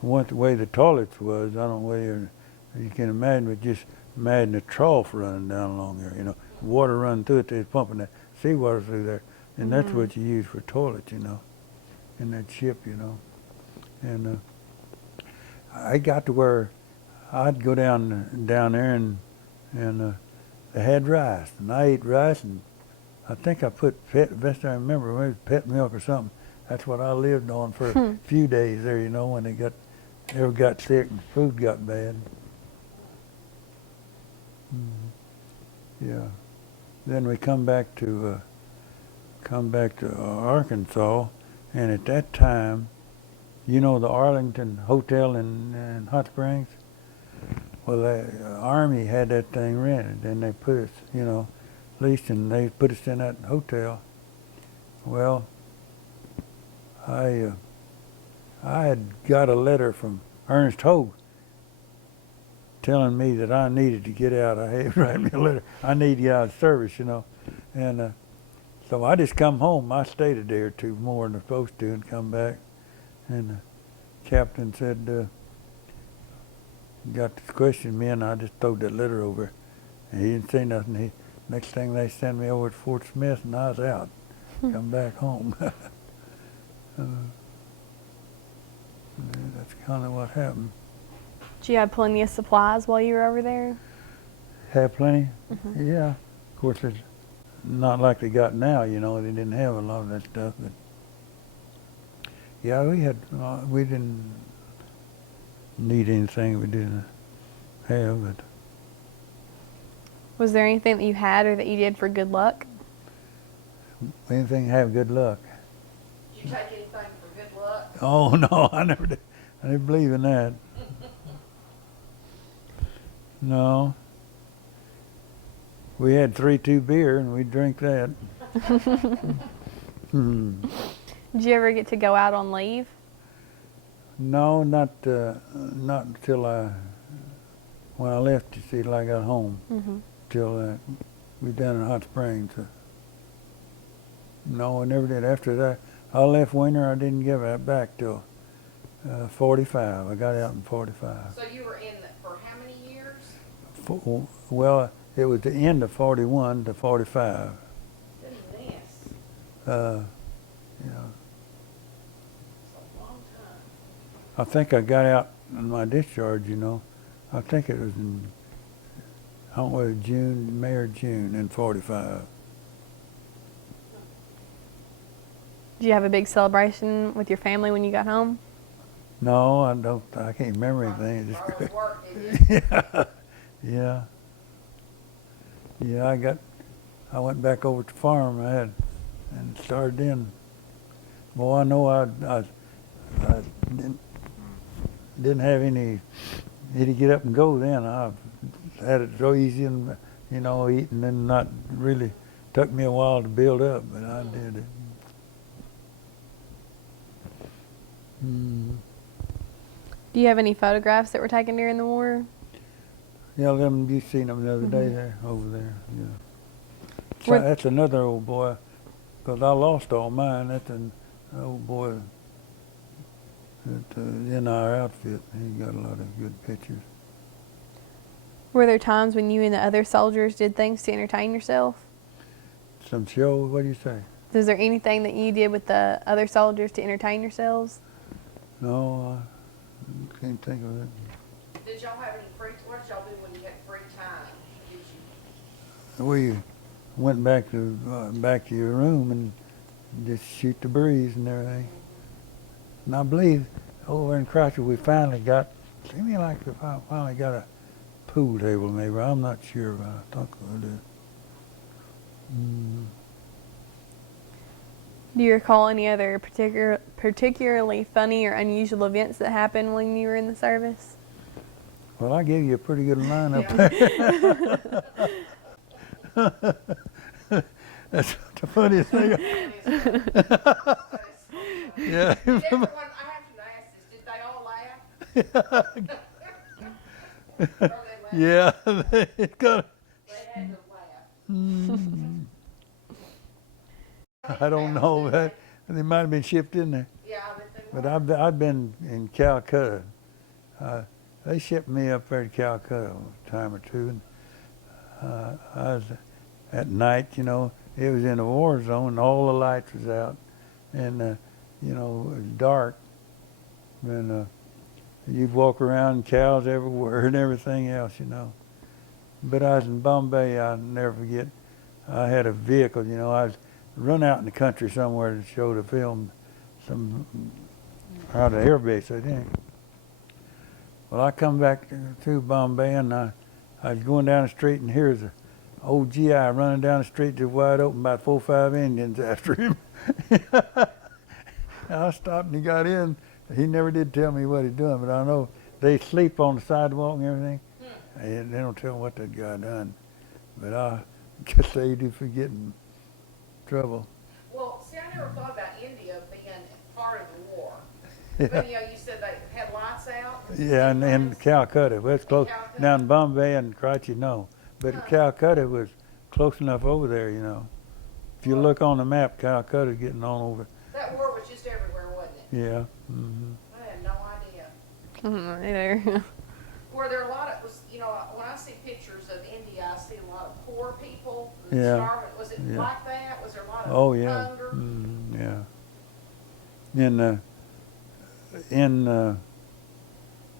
the way the toilets was, I don't know whether you can imagine, but just imagine a trough running down along there, you know, water running through it, they're pumping that seawater through there, and that's what you use for toilets, you know, in that ship, you know. And I got to where I'd go down there and they had rice, and I ate rice, and I think I put best I remember, maybe pet milk or something. That's what I lived on for a few days there, you know, when they got sick and food got bad. Yeah. Then we come back to Arkansas, and at that time, you know, the Arlington Hotel in Hot Springs. Well, the Army had that thing rented, and they put us, you know, leased, and they put us in that hotel. Well, I had got a letter from Ernest Hogue telling me that I needed to get out. I had write me a letter. I need to get out of service, you know, and so I just come home. I stayed a day or two more than I was supposed to, and come back, and the captain said, got to question me, and I just throwed that letter over, and he didn't say nothing. Next thing they sent me over to Fort Smith, and I was out. Come back home. That's kind of what happened. Did you have plenty of supplies while you were over there? Have plenty? Yeah. Of course, it's not like they got now, you know. They didn't have a lot of that stuff, but yeah, we didn't need anything we didn't have, but Was there anything that you had or that you did for good luck? anything have good luck. Did you take anything for good luck? Oh no, I never did. I didn't believe in that. No. We had 3-2 beer and we drink that. Did you ever get to go out on leave? No, not until when I left, you see, till I got home. Till we down in Hot Springs. No, I never did. After that, I left winter. I didn't get back till 45. I got out in 45. So you were in for how many years? Well, it was the end of 41 to 45. Goodness, Yeah. it's a long time. I think I got out on my discharge, you know. I think it was in, I don't know whether May or June in 45. Did you have a big celebration with your family when you got home? No, I don't. I can't remember anything. Probably work, didn't you? Yeah. Yeah, I went back over to the farm and started in. Well, I know I didn't have any to get up and go then. I had it so easy and, you know, eating, and not really took me a while to build up, but I did it. Do you have any photographs that were taken during the war? Yeah, you seen them the other day there, over there. Yeah. Were- That's another old boy, because I lost all mine. That's an old boy that in our outfit. He got a lot of good pictures. Were there times when you and the other soldiers did things to entertain yourself? Some show. What do you say? Is there anything that you did with the other soldiers to entertain yourselves? No, I can't think of it. Did y'all have any what did y'all do when you had free time? Did you? We went back to your room and just shoot the breeze and everything. And I believe over in Croucher we finally got, seemed like we finally got a pool table maybe. I'm not sure, but I think we did. Do you recall any other particularly funny or unusual events that happened when you were in the service? Well, I gave you a pretty good line up there. That's the funniest thing. Yeah. Everyone, I have to ask this, did they all laugh? Or they laughed? Yeah, they got. They had to laugh. I don't know. They might have been shipped in there. Yeah, I bet they But were. I've been in Calcutta. They shipped me up there to Calcutta a time or two. And, I was at night, you know, it was in a war zone, and all the lights was out, and you know, it was dark. And you'd walk around, cows everywhere, and everything else, you know. But I was in Bombay. I'll never forget. I had a vehicle, you know. I was run out in the country somewhere to show the film, some out of the air base, I think. Well, I come back to Bombay, and I was going down the street, and here's a old GI running down the street just wide open, about 4 or 5 Indians after him. I stopped, and he got in. He never did tell me what he's doing, but I know they sleep on the sidewalk and everything. And they don't tell me what that guy done. But I guess they do for getting trouble. Well, see, I never thought about India being part of the war. Yeah. But, you know, you said they had lights out? Yeah, and Calcutta, well, it's close. Calcutta? Down in Bombay and Karachi, no. But Huh. Calcutta was close enough over there, you know. If you look on the map, Calcutta's getting on over. That war was just everywhere, wasn't it? Yeah. Mm-hmm. I had no idea. Either. Were there a lot of, you know, when I see pictures of India, I see a lot of poor people and Yeah. starving. Was it Yeah. like that? Was there a lot of Oh, yeah. hunger? Yeah.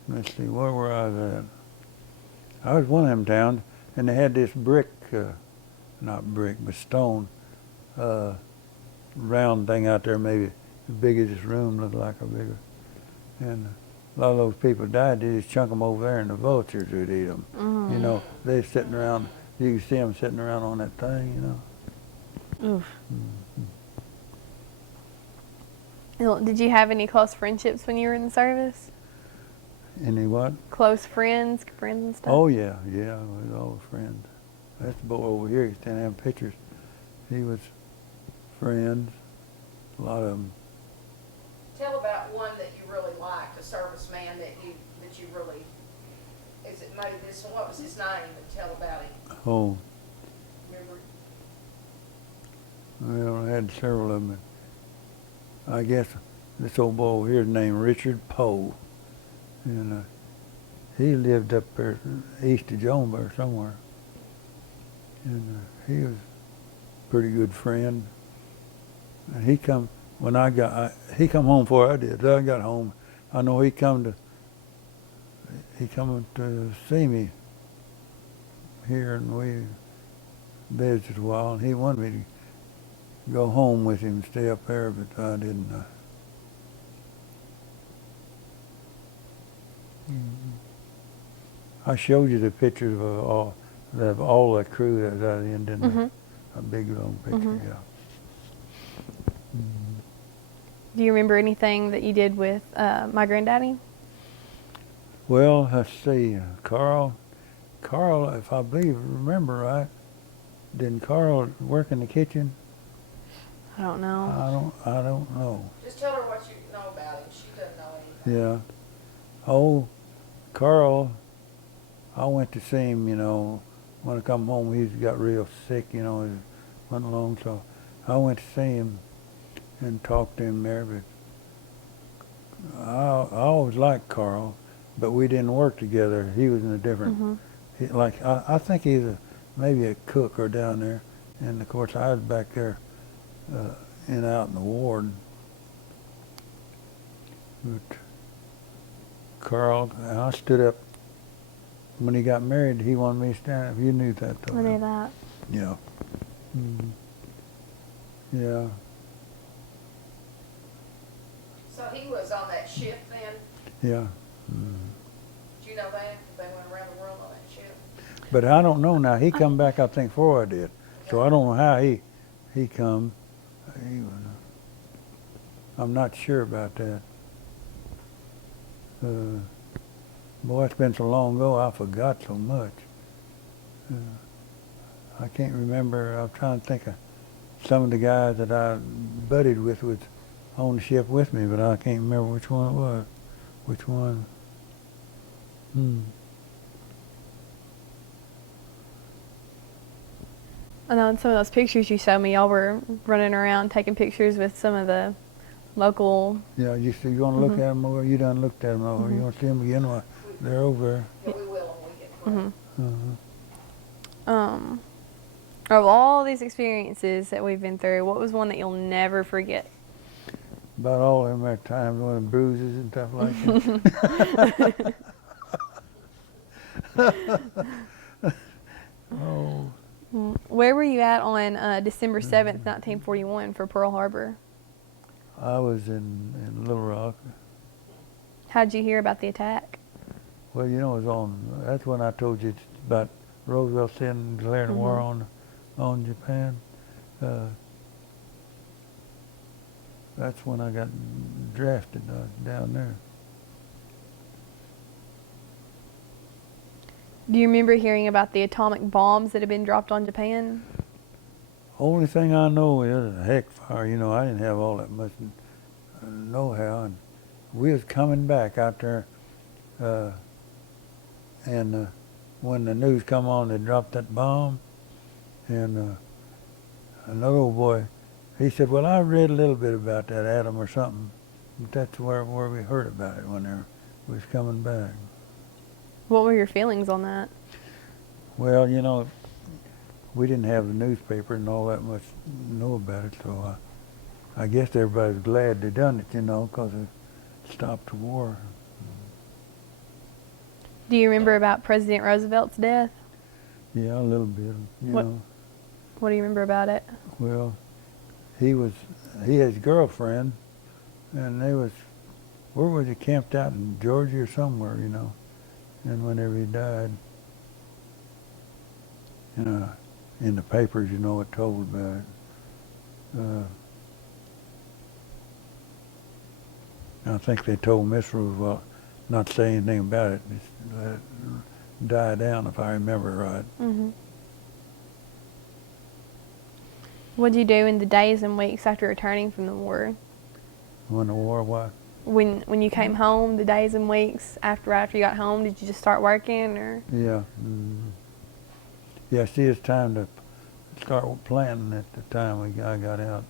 Let's see, where were I at? I was one of them towns, and they had this brick, not brick, but stone, round thing out there, maybe as big as this room, looked like a bigger. And a lot of those people died. They just chunk them over there, and the vultures would eat them. You know, they're sitting around. You can see them sitting around on that thing. You know. Oof. Well, did you have any close friendships when you were in the service? Any what? Close friends and stuff? Oh yeah, we was all friends. That's the boy over here. He's standing having pictures. He was friends. A lot of them. Tell about one that you really liked, a serviceman that you really, is it maybe this one, what was his name, and tell about him, Oh, remember? well, I had several of them. I guess this old boy over here is named Richard Poe, and he lived up there east of Jonesboro somewhere. And he was a pretty good friend. And he come when he come home before I did. I got home. I know he come to see me here, and we visited a while. And he wanted me to go home with him, stay up there, but I didn't. I showed you the pictures of all that crew that was out in, didn't I? A big long picture, yeah. Do you remember anything that you did with my granddaddy? Well, let's see, Carl, if I remember right, didn't Carl work in the kitchen? I don't know. I don't know. Just tell her what you know about him, she doesn't know anything. Yeah. Oh, Carl, I went to see him, you know, when I come home, he got real sick, you know, he went along, so I went to see him and talked to him there, but I always liked Carl, but we didn't work together. He was in a different, I think he's maybe a cook or down there, and of course I was back there and out in the ward. But Carl, I stood up when he got married, he wanted me to stand up. You knew that, though. I knew that. Yeah. Mhm. Yeah. So he was on that ship then? Yeah. Mhm. Do you know that? They went around the world on that ship? But I don't know now. He come back, I think, before I did. So I don't know how he come. He was, I'm not sure about that. Boy, it's been so long ago, I forgot so much. I can't remember. I'm trying to think of some of the guys that I buddied with was on the ship with me, but I can't remember which one it was. Which one? I know in some of those pictures you showed me, y'all were running around taking pictures with some of the local. Yeah, you see, you want to look at them over? You done looked at them over. You want to see them again? Well, they're over Yeah, we will when we get to it. there. Of all these experiences that we've been through, what was one that you'll never forget? About all of them at times, when bruises and stuff like that. Oh, Where were you at on December 7th, 1941 for Pearl Harbor? I was in Little Rock. How'd you hear about the attack? Well, you know, it was on. That's when I told you about Roosevelt sending declaring war on Japan. That's when I got drafted down there. Do you remember hearing about the atomic bombs that had been dropped on Japan? Only thing I know is a heck fire. You know, I didn't have all that much know-how, and we was coming back out there, and when the news come on, they dropped that bomb, and another old boy, he said, "Well, I read a little bit about that atom or something." But that's where we heard about it when we was coming back. What were your feelings on that? Well, you know, we didn't have the newspaper and all that much know about it, so I guess everybody's glad they done it, you know, because it stopped the war. Do you remember about President Roosevelt's death? Yeah, a little bit, you know. What do you remember about it? Well, he had his girlfriend, and where was he, camped out in Georgia or somewhere, you know. And whenever he died, in the papers, you know, it told about it. I think they told Miss Roosevelt not to say anything about it, just let it die down, if I remember right. What did you do in the days and weeks after returning from the war? When the war, what? When you came home, the days and weeks after you got home, did you just start working, or? Yeah. Yeah, see, it's time to start planning at the time I got out.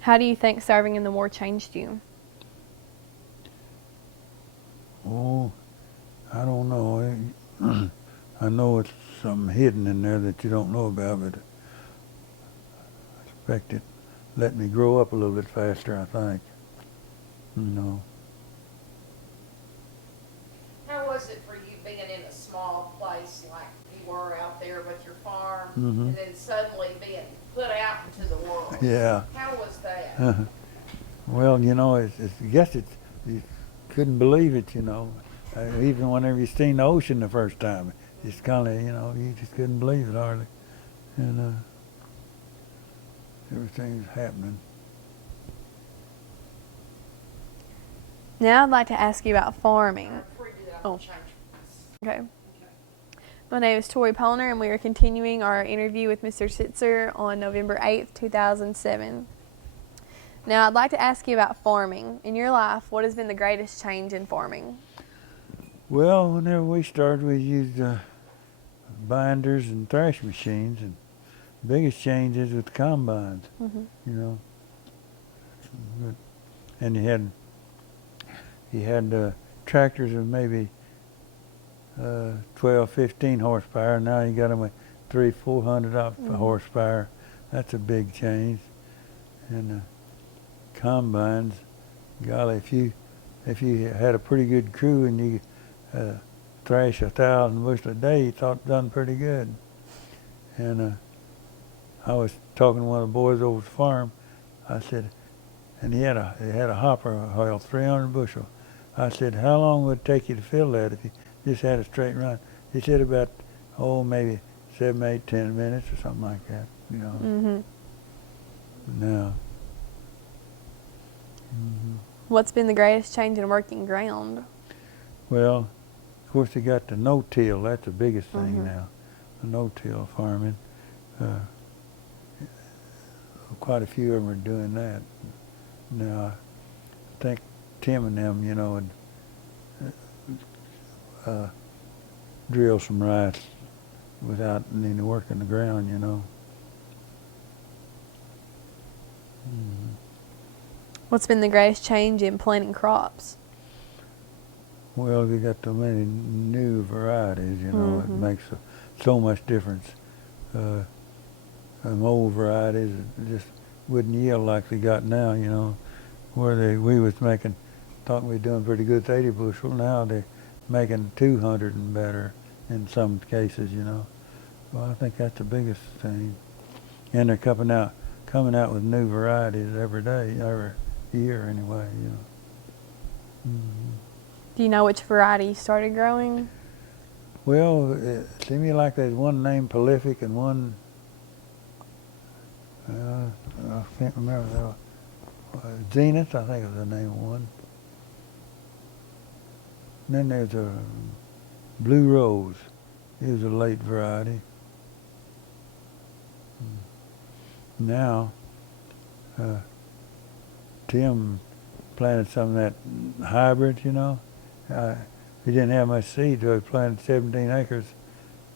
How do you think serving in the war changed you? Oh, I don't know. I know it's something hidden in there that you don't know about, but I expect it let me grow up a little bit faster, I think. You know. How was it for you being in a small place like you were out there with your farm, Mhm. and then suddenly being put out into the world? Yeah. How was that? Well, you know, I guess you couldn't believe it, you know. Even whenever you seen the ocean the first time, it's kind of, you know, you just couldn't believe it hardly. And everything's happening. Now I'd like to ask you about farming. Before you do that, Oh. I'll change this. Okay. My name is Tori Pollner, and we are continuing our interview with Mr. Sitzer on November 8th, 2007. Now, I'd like to ask you about farming. In your life, what has been the greatest change in farming? Well, whenever we started, we used binders and thrash machines, and the biggest change is with the combines, you know. And you had tractors of maybe 12, 15 horsepower. Now you got them with 300-400 horsepower. That's a big change. And combines, golly, if you had a pretty good crew and you thrash 1,000 bushel a day, he thought done pretty good. And I was talking to one of the boys over at the farm. I said, and he had a hopper held 300 bushel. I said, how long would it take you to fill that if you just had a straight run? He said about, maybe 7, 8, 10 minutes or something like that, you know. Mm-hmm. Now. What's been the greatest change in working ground? Well, of course they got the no-till. That's the biggest thing Mhm. now, the no-till farming. Quite a few of them are doing that. Now, I think Tim and them, you know, would drill some rice without any work in the ground, you know. What's been the greatest change in planting crops? Well, they got so many new varieties, you know, it Mhm. makes so much difference. Them old varieties just wouldn't yield like they got now, you know, where we was making, thought we were doing pretty good with 80 bushel, now they're making 200 and better in some cases, you know. Well, I think that's the biggest thing. And they're coming out with new varieties every day, every year anyway, you know. Do you know which variety you started growing? Well, it seemed to me like there's one named Prolific and one, I can't remember that. Zenith, I think is the name of one. And then there's a Blue Rose. It was a late variety. Now, Tim planted some of that hybrid, you know. He didn't have much seed, so he planted 17 acres.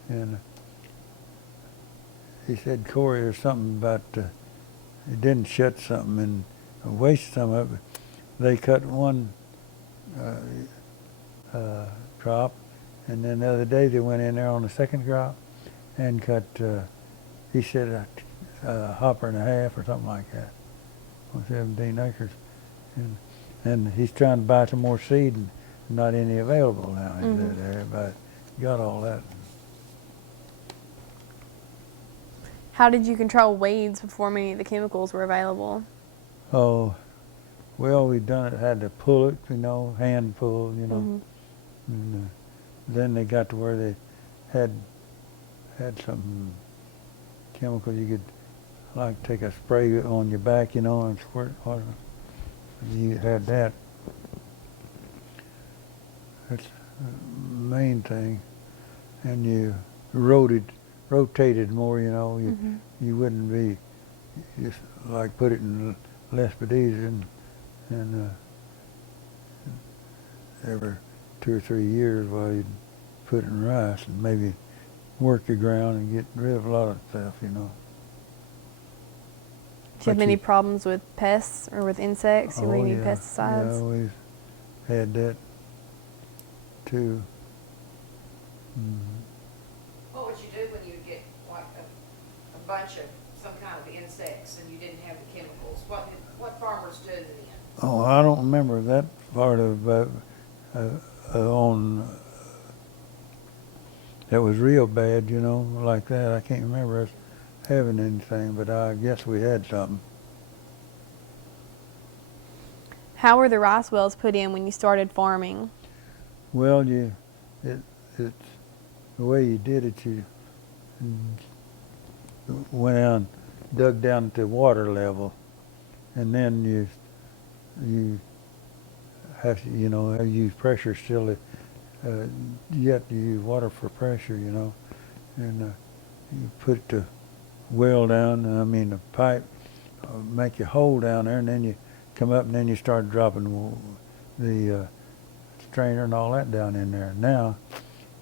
And he said, Corey, there's something about, he didn't shut something and waste some of it. They cut one crop, and then the other day they went in there on the second crop and cut, he said, a hopper and a half or something like that on 17 acres. And he's trying to buy some more seed and not any available now. He said, everybody got all that. How did you control weeds before many of the chemicals were available? Oh, well, we had to pull it, you know, hand pull, you know. And then they got to where they had some chemical you could, like, take a spray on your back, you know, and squirt water. You had that. That's the main thing. And you rotated more, you know. You wouldn't be just like put it in lespedeza and every 2 or 3 years while you'd put it in rice and maybe work the ground and get rid of a lot of stuff, you know. Do you have any problems with pests or with insects where you need pesticides? Yeah, we've had that too. What would you do when you get like a bunch of some kind of insects and you didn't have the chemicals? What farmers do then? Oh, I don't remember that part of that was real bad, you know, like that. I can't remember us having anything, but I guess we had something. How were the rice wells put in when you started farming? Well, it's the way you did it. You went down, dug down to water level, and then you have to, you know, use pressure still. You have to use water for pressure, you know, and you put the well down. The pipe, make your hole down there, and then you come up, and then you start dropping the strainer and all that down in there. Now,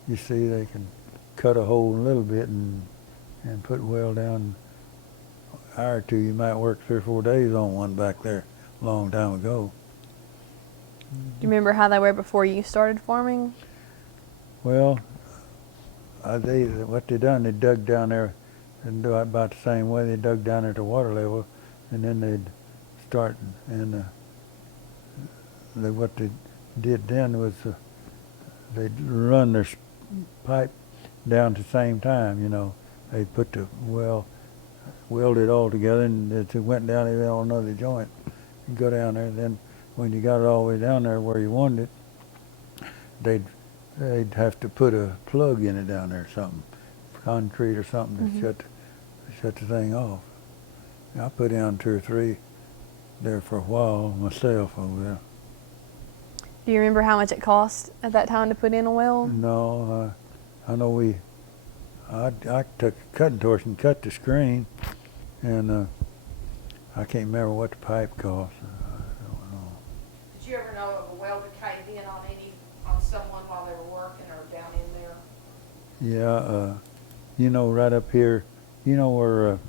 you see, they can cut a hole a little bit and put well down. An hour or two, you might work 3 or 4 days on one back there a long time ago. Do you remember how they were before you started farming? Well, what they done, they dug down there and do it about the same way. They dug down there to water level, and then they'd start, and what they did then was they'd run their pipe down at the same time, you know. They put the welded it all together, and it went down even on another joint. You go down there, then when you got it all the way down there where you wanted it, they'd have to put a plug in it down there, or something, concrete or something to shut the thing off. I put down 2 or 3 there for a while myself over there. Do you remember how much it cost at that time to put in a well? No, I know I took a cutting torch and cut the screen, and I can't remember what the pipe cost. I don't know. Did you ever know of a welder caved in on someone while they were working or down in there? Yeah, you know, right up here, you know where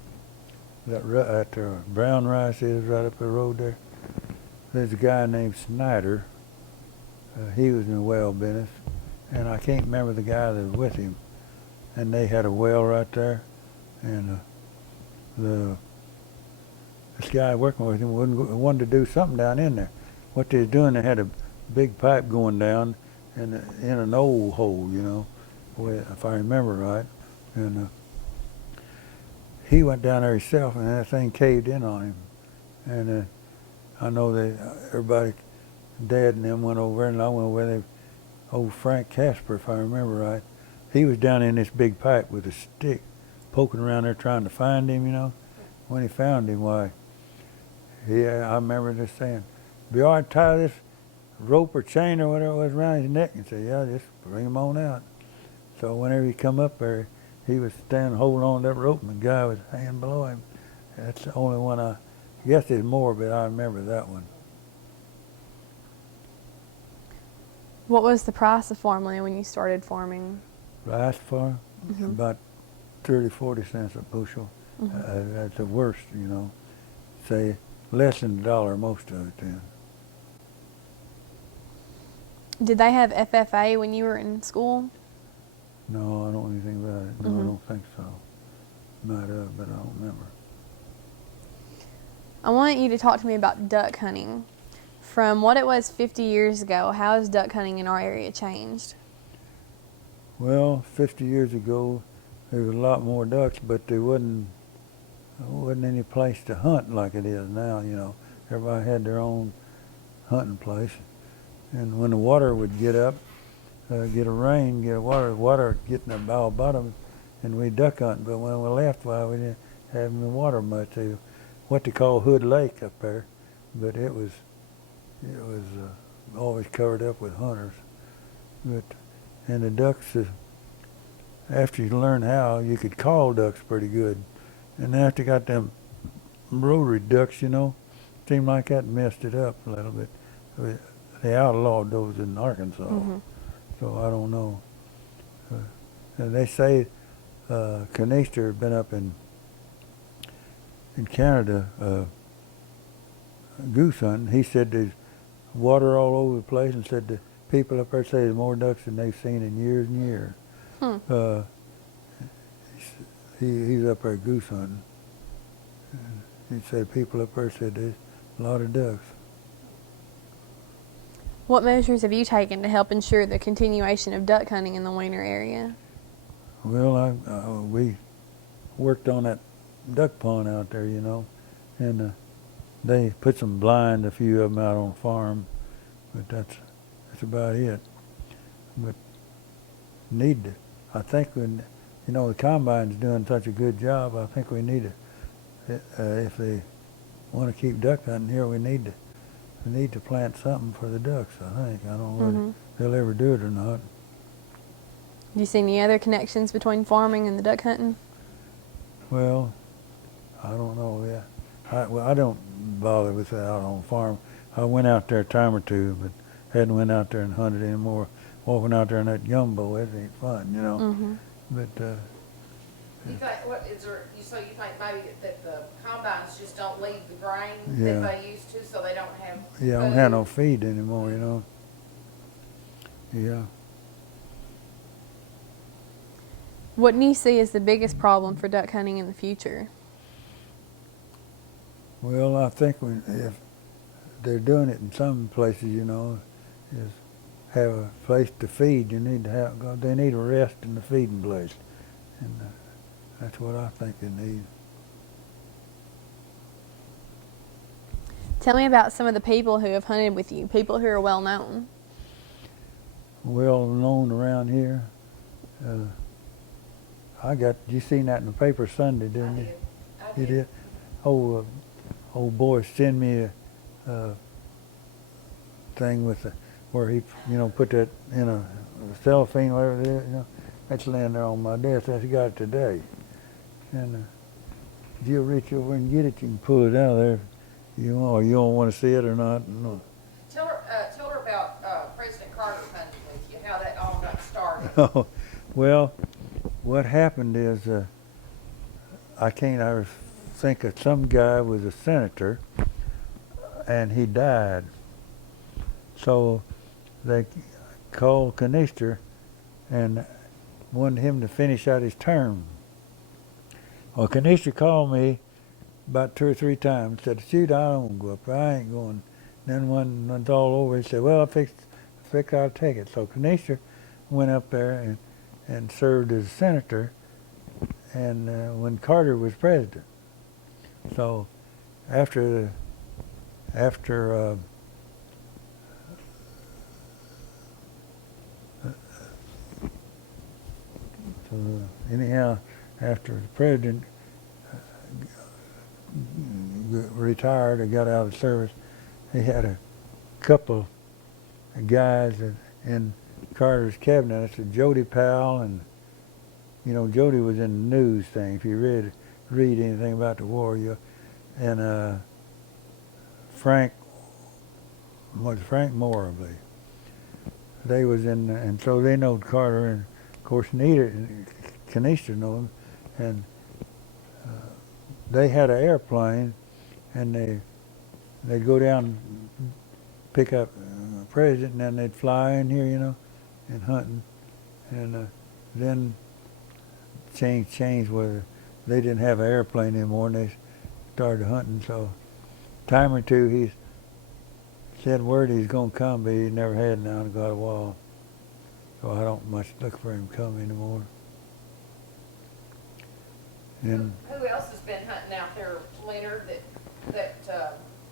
that brown rice is, right up the road there? There's a guy named Snyder. He was in the well business, and I can't remember the guy that was with him. And they had a well right there, and this guy working with him wanted to do something down in there. What they was doing, they had a big pipe going down in an old hole, you know, if I remember right. And he went down there himself, and that thing caved in on him. And I know everybody, Dad and them went over, and I went over there. Old Frank Casper, if I remember right, he was down in this big pipe with a stick, poking around there trying to find him, you know. When he found him, why, I remember just saying, "Be all right, tie this rope or chain or whatever it was around his neck," and say, "Yeah, just bring him on out." So whenever he come up there, he was standing holding on to that rope, and the guy was hanging below him. That's the only one I guess there's more, but I remember that one. What was the price of farmland when you started farming? Rice farm, about 30, 40 cents a bushel. That's the worst, you know. Say less than $1 most of it then. Did they have FFA when you were in school? No, I don't know anything about it. No, I don't think so. Might have, but I don't remember. I want you to talk to me about duck hunting. From what it was 50 years ago, how has duck hunting in our area changed? Well, 50 years ago, there was a lot more ducks, but there wasn't any place to hunt like it is now, you know. Everybody had their own hunting place. And when the water would get up, get a rain, get a water getting the bow bottom, and we duck hunt. But when we left, well, we didn't have any water much. What they call Hood Lake up there, but it was always covered up with hunters. And the ducks, after you learn how, you could call ducks pretty good. And after you got them rotary ducks, you know, seemed like that messed it up a little bit. They outlawed those in Arkansas, so I don't know. And they say Canister had been up in Canada goose hunting. He said there's water all over the place, and said the people up there say there's more ducks than they've seen in years and years. He's up there goose hunting. He said people up there said there's a lot of ducks. What measures have you taken to help ensure the continuation of duck hunting in the Weiner area? Well, we worked on that duck pond out there, you know, and they put some blind, a few of them out on the farm, but that's about it. But I think when, you know, the combine's doing such a good job, I think we need to, if they want to keep duck hunting here, we need to plant something for the ducks, I think. I don't know whether they'll ever do it or not. Do you see any other connections between farming and the duck hunting? Well, I don't know, yeah. I don't bother with that out on the farm. I went out there a time or two, but hadn't went out there and hunted anymore. Walking out there in that gumbo, it ain't fun, you know. But You think, so you think maybe that the combines just don't leave the grain Yeah. that they used to, so they don't have yeah, I don't have no feed anymore, you know. Yeah. What do you see as the biggest problem for duck hunting in the future? Well, I think if they're doing it in some places, you know, is have a place to feed. You need to have. They need a rest in the feeding place, and that's what I think they need. Tell me about some of the people who have hunted with you, people who are well known. Well known around here. You seen that in the paper Sunday, didn't you? I You did. did? Old boy sent me a thing with where he, put that in a cellophane, whatever it is, That's laying there on my desk. I got it today. And if you'll reach over and get it, you can pull it out of there. You don't want to see it or not. No. Tell her about President Carter hunting with you, how that all got started. Well, what happened is I think that some guy was a senator, and he died. So they called Canister and wanted him to finish out his term. Well, Canister called me about 2 or 3 times, said, shoot, I don't go up there, I ain't going. Then when it's all over, he said, well, I'll take it. So Canister went up there and served as a senator, and when Carter was president. So after anyhow, after the president retired or got out of service, he had a couple of guys in Carter's cabinet. That's Jody Powell, and Jody was in the news thing. If you read anything about the war, and Frank Moore, I believe. They was in, and so they knowed Carter, and of course Canister knew him, and they had an airplane, and they'd go down, pick up president, and then they'd fly in here, and hunting, and then changed where they didn't have an airplane anymore, and they started hunting. So time or two he said word he's going to come, but he never had now and got a while. So I don't much look for him to come anymore. And Who else has been hunting out there, Leonard, that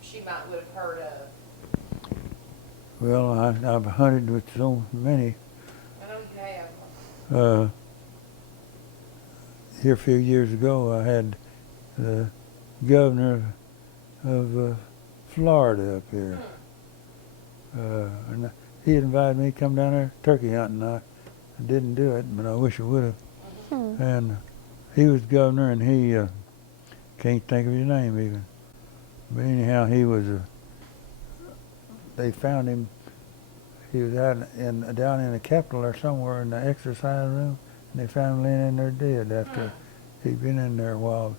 she might would have heard of? well, I've hunted with so many. I know you have. Here a few years ago, I had the governor of Florida up here. And he invited me to come down there turkey hunting. I didn't do it, but I wish I would have. And he was governor, and he can't think of his name even. But anyhow, he was they found him. He was out down in the Capitol or somewhere in the exercise room, and they found him laying in there dead after he'd been in there a while.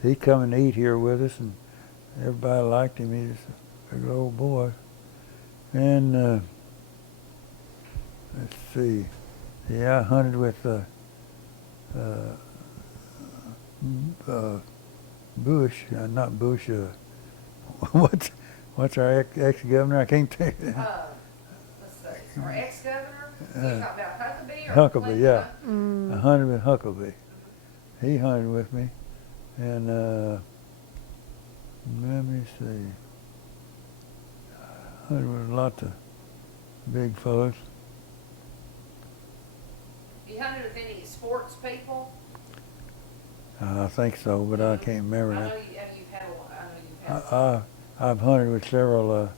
He come and eat here with us, and everybody liked him. He was a big old boy. And let's see, yeah, I hunted with Bush, not Bush. What's our ex-governor? I can't tell you. Let's see, our ex-governor. You talking about Huckabee? Or Huckabee, Clinton? yeah. I hunted with Huckabee. He hunted with me, and let me see. I hunted with lots of big fellas. You hunted with any sports people? I think so, but I can't remember I now. know you've had a lot. I know you've had. I've hunted with several.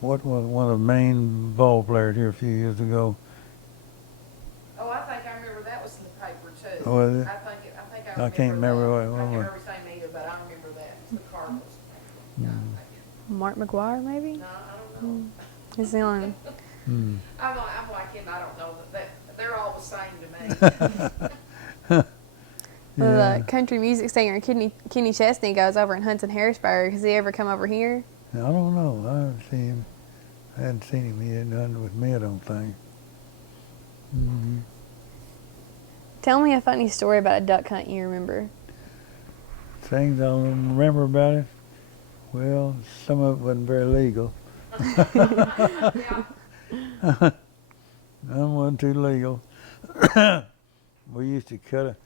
What was one of the main ball players here a few years ago? Oh, I think I remember that was in the paper too. Was it? I I can't remember what it I was. can't remember his name either, but I remember that. It was the Cardinals. Yeah, Mark McGuire, maybe? no, I don't know. He's the only. Hmm. I'm like him. I don't know that they're all the same to me. The country music singer Kenny Chesney goes over and hunts in Harrisburg. Has he ever come over here? I don't know. I haven't seen him. I hadn't seen him. He hadn't done it with me, I don't think. Mm-hmm. Tell me a funny story about a duck hunt you remember. Things I remember about it. Well, some of it wasn't very legal. Yeah. None wasn't too legal. We used to cut a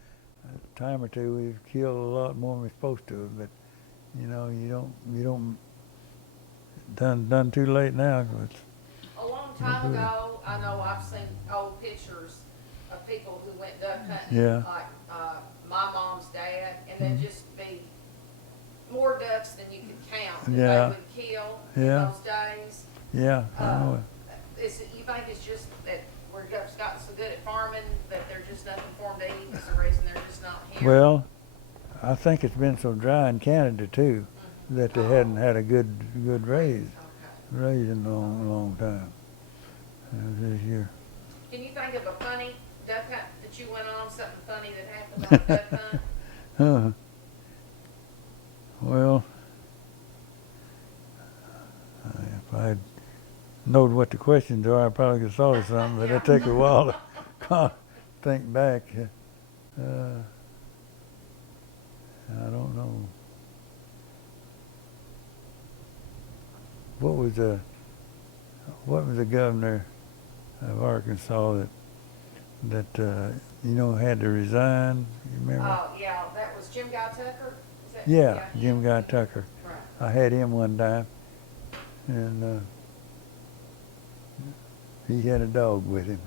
time or two. We've killed a lot more than we're supposed to, but you know, you don't done too late now. A long time ago, I know I've seen old pictures of people who went duck hunting, Yeah. like my mom's dad, and there'd just be more ducks than you could count that Yeah. they would kill in Yeah. those days. Yeah, I know it. You think it's just that we're just gotten so good at farming that there's just nothing for them to eat? Is the reason they're just not here? Well, I think it's been so dry in Canada too that they hadn't had a good raise Okay. in a long time. This year. Can you think of a funny duck hunt that you went on? Something funny that happened on a duck hunt? Well, if I had known what the questions are, I probably could have thought of something, but it'd take a while to think back. I don't know. What was the governor of Arkansas that had to resign? You remember? Oh, yeah, that was Jim Guy Tucker? Is that, Yeah, him? Jim Guy Tucker. Right. I had him one time, and he had a dog with him.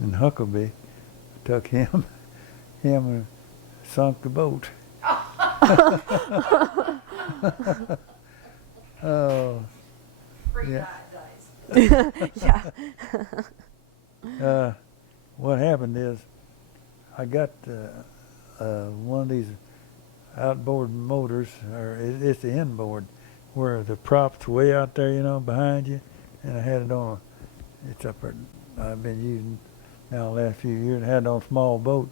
And Huckabee took him and sunk the boat. Oh, Pre-diet yeah. days. Yeah. What happened is I got one of these outboard motors, or it's the inboard, where the prop's way out there, behind you, and I had it on. It's up there. I've been using now the last few years. I had it on a small boat,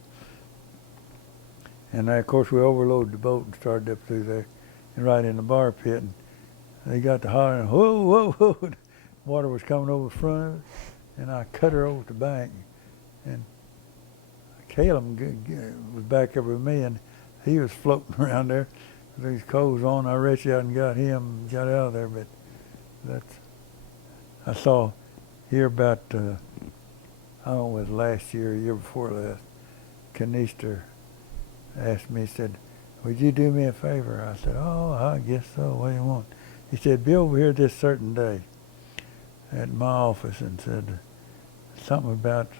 and of course we overloaded the boat and started up through there, and right in the bar pit, and they got to hollering, whoa, whoa, whoa. Water was coming over the front of it, and I cut her over the bank, and Caleb was back there with me, and he was floating around there with these clothes on. I reached out and got him, got out of there, but I saw here about, I don't know, it was last year or year before last, Canister asked me, he said, would you do me a favor? I said, oh, I guess so. What do you want? He said, be over here this certain day at my office, and said something about,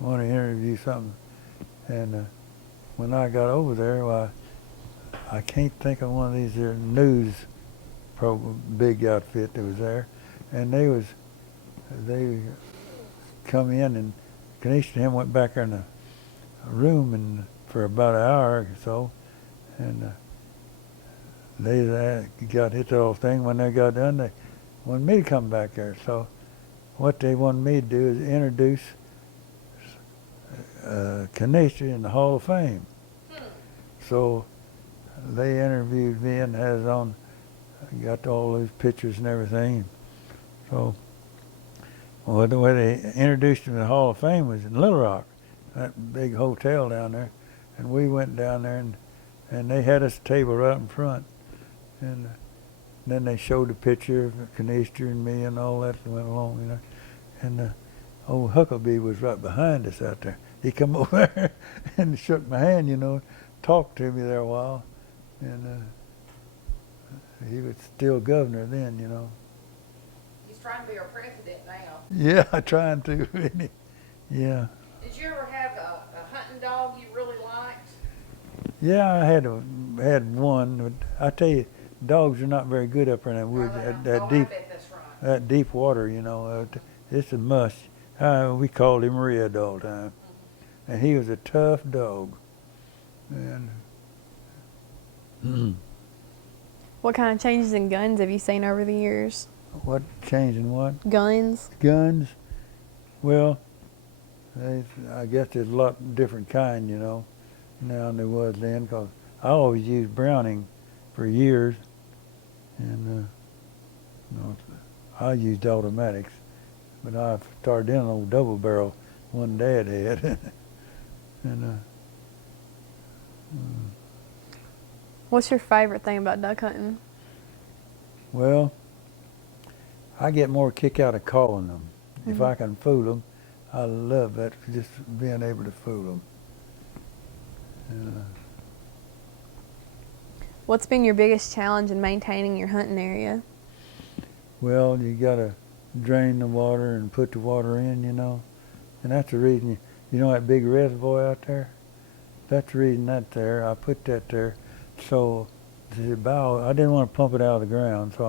I want to interview something. And when I got over there, well, I can't think of one of these there news big outfit that was there, and they come in, and Kanisha and him went back there in the room and for about an hour or so, and they got hit the whole thing. When they got done, they wanted me to come back there. So what they wanted me to do is introduce Kanisha in the Hall of Fame. So they interviewed me and has on, got all those pictures and everything. So well, the way they introduced him to the Hall of Fame was in Little Rock, that big hotel down there. And we went down there, and they had us a table right in front. And then they showed a picture of Canister and me and all that went along, And old Huckabee was right behind us out there. He come over there and shook my hand, talked to me there a while. And he was still governor then, He's trying to be our president now. Yeah, trying to, isn't he? Yeah. Did you ever have a hunting dog you really liked? Yeah, I had one, but I tell you, dogs are not very good up there in that woods. I That deep, bet that's right. that deep water, it's a must. We called him Red all the time, and he was a tough dog. And What kind of changes in guns have you seen over the years? what changing what? Guns? Guns? Well, I guess there's a lot different kind, now than there was then, because I always used Browning for years, and I used automatics, but I started in an old double barrel one Dad had, and What's your favorite thing about duck hunting? Well, I get more kick out of calling them. If I can fool them, I love that, just being able to fool them. What's been your biggest challenge in maintaining your hunting area? Well, you got to drain the water and put the water in, you know. And that's the reason, you know that big reservoir out there? That's the reason that's there. I put that there so the bow, I didn't want to pump it out of the ground, so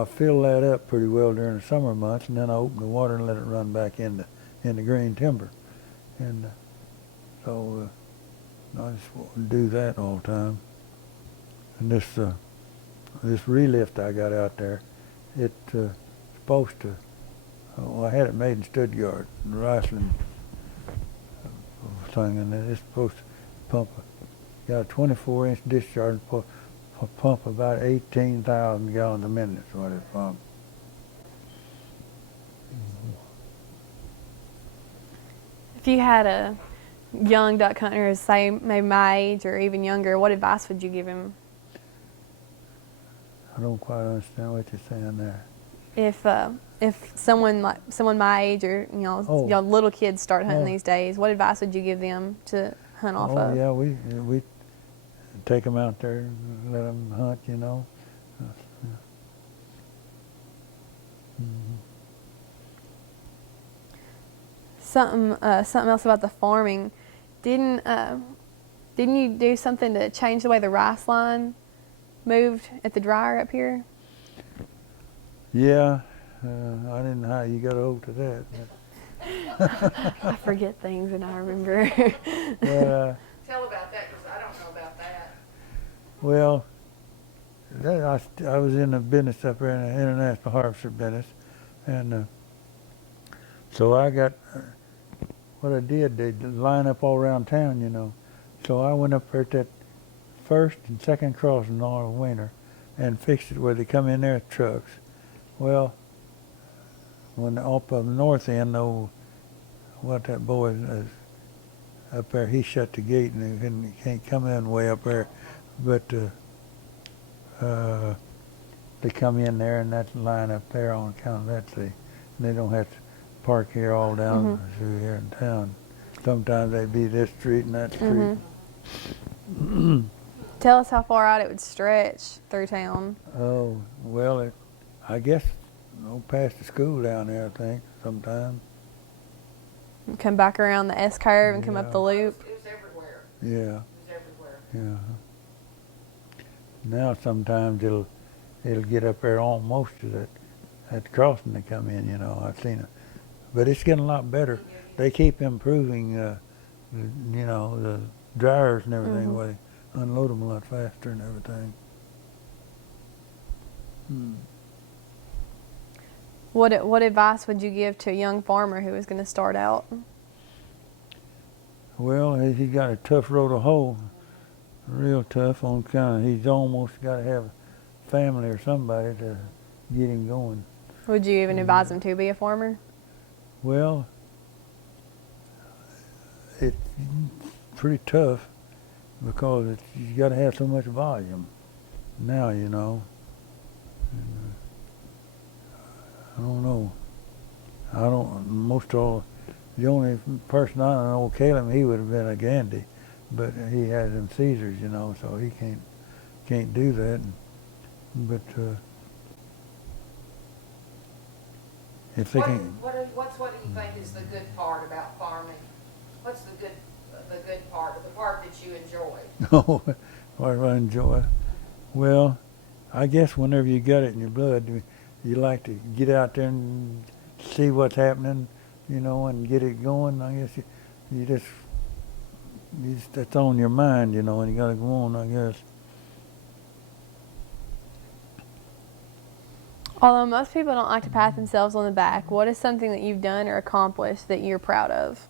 I filled that up pretty well during the summer months, and then I opened the water and let it run back in the green timber. And so I just want to do that all the time. And this relift I got out there, it's supposed to, I had it made in Stuttgart, the Riesling thing, and it's supposed to pump, got a 24-inch discharge, pump about 18,000 gallons a minute is what it pumps. If you had a young duck hunter, say maybe my age or even younger, what advice would you give him? I don't quite understand what you're saying there. If someone my age or y'all little kids start hunting these days, what advice would you give them to hunt off of? Yeah, we take them out there and let them hunt, you know. Something else about the farming. Didn't you do something to change the way the rice line moved at the dryer up here? Yeah, I didn't know how you got hold to that. I forget things and I remember. Tell about that, because I don't know about that. Well, I was in the business up there, in the international harvester business, and so I got, what I did, they line up all around town, you know. So I went up there at that first and second crossing all the winter and fixed it where they come in there with trucks. Well, when up on the north end, though, what that boy is up there, he shut the gate and he can't come in way up there. But they come in there and that line up there on account of that, see. And they don't have to park here all down through here in town. Sometimes they'd be this street and that street. Tell us how far out it would stretch through town. Oh, well, I guess past the school down there, I think, sometimes. Come back around the S curve and come up the loop. It was everywhere. Yeah. It was everywhere. Yeah. Now sometimes it'll get up there almost to that crossing they come in, you know. I've seen it. But it's getting a lot better. They keep improving, you know, the dryers and everything, where they unload them a lot faster and everything. What advice would you give to a young farmer who is going to start out? Well, he got a tough road to hoe, real tough on kind of, he's almost got to have a family or somebody to get him going. Would you even advise him to be a farmer? Well, it's pretty tough because you got to have so much volume now, you know. And, I don't know. The only person I know, Caleb, he would have been a Gandhi, but he has them Caesars, you know, so he can't do that. But if they can. What do you think is the good part about farming? What's the good part, the part that you enjoy? Oh, what do I enjoy? Well, I guess whenever you got it in your blood, you like to get out there and see what's happening, you know, and get it going. I guess you just that's on your mind, you know, and you got to go on, I guess. Although most people don't like to pat themselves on the back, what is something that you've done or accomplished that you're proud of?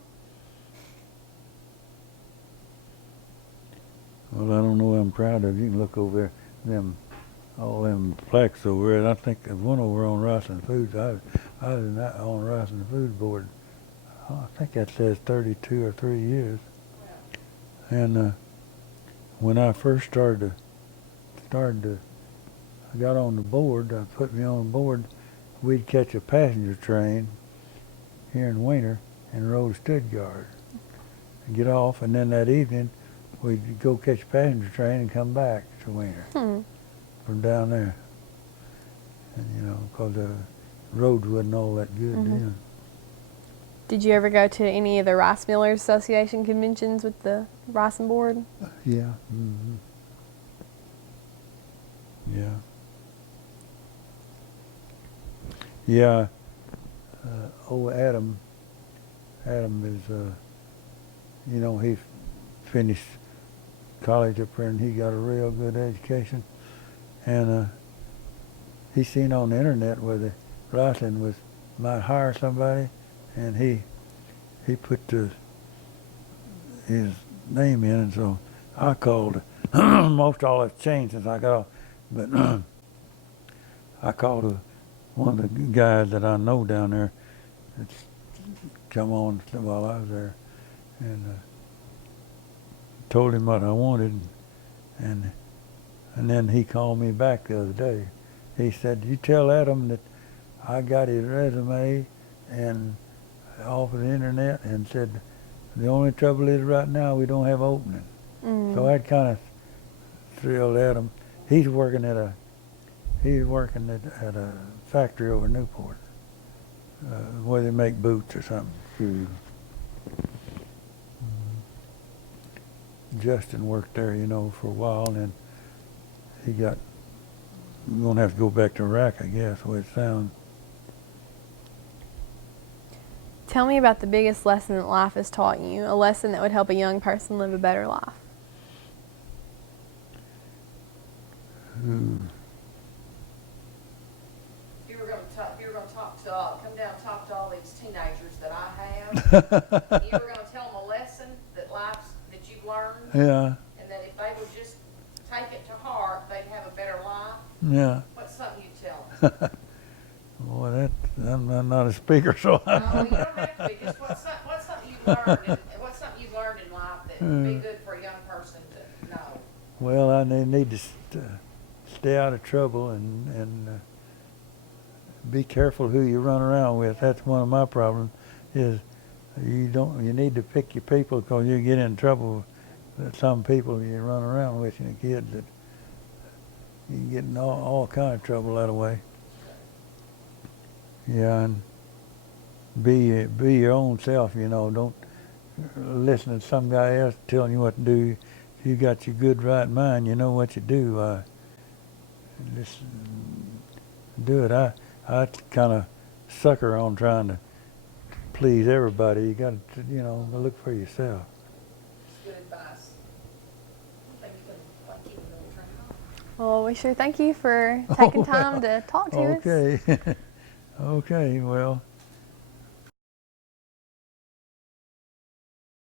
Well, I don't know what I'm proud of. You can look over there, all them plaques over there. I think there's one over on Rice and Foods. I was not on Rice and Foods board. I think that says 32 or 3 years. And when I first I got on the board, put me on the board, we'd catch a passenger train here in winter and roll to Stuttgart and get off, and then that evening we'd go catch a passenger train and come back to winter from down there. And you know, 'cause the roads wasn't all that good then. Did you ever go to any of the Rice Millers Association conventions with the ricing board? Yeah. Yeah. Yeah. Old Adam is, you know, he finished college up there and he got a real good education. And he seen on the internet where the Ricing might hire somebody, and he put his name in, and so I called. Most all it's changed since I got off, but I called one of the guys that I know down there that's come on while I was there, and told him what I wanted, and then he called me back the other day. He said, "You tell Adam that I got his resume and off of the internet, and said the only trouble is right now we don't have opening." So that kind of thrilled Adam. He's working at a factory over in Newport, where they make boots or something. Justin worked there, you know, for a while, and then we're gonna have to go back to Iraq, I guess, the way it sounds. Tell me about the biggest lesson that life has taught you, a lesson that would help a young person live a better life. If you were going to come down and talk to all these teenagers that I have, you were going to tell them a lesson that you've learned, Yeah, and that if they would just take it to heart, they'd have a better life. yeah. What's something you'd tell them? Boy, I'm not a speaker, so Oh, you don't have to be. Just what's something you've learned, what's something you've learned in life that would be good for a young person to know? well, I need to stay out of trouble and be careful who you run around with. That's one of my problems. Is you need to pick your people, because you get in trouble with some people you run around with, and the kids that you can get in all kind of trouble that way. Yeah, and be your own self, you know. Don't listen to some guy else telling you what to do. If you got your good right mind, you know what you do. Just do it. I kind of sucker on trying to please everybody. You got to, you know, look for yourself. It's good advice. I think you can keep it on train. Well, we sure thank you for taking time to talk to us. Okay. Okay, well,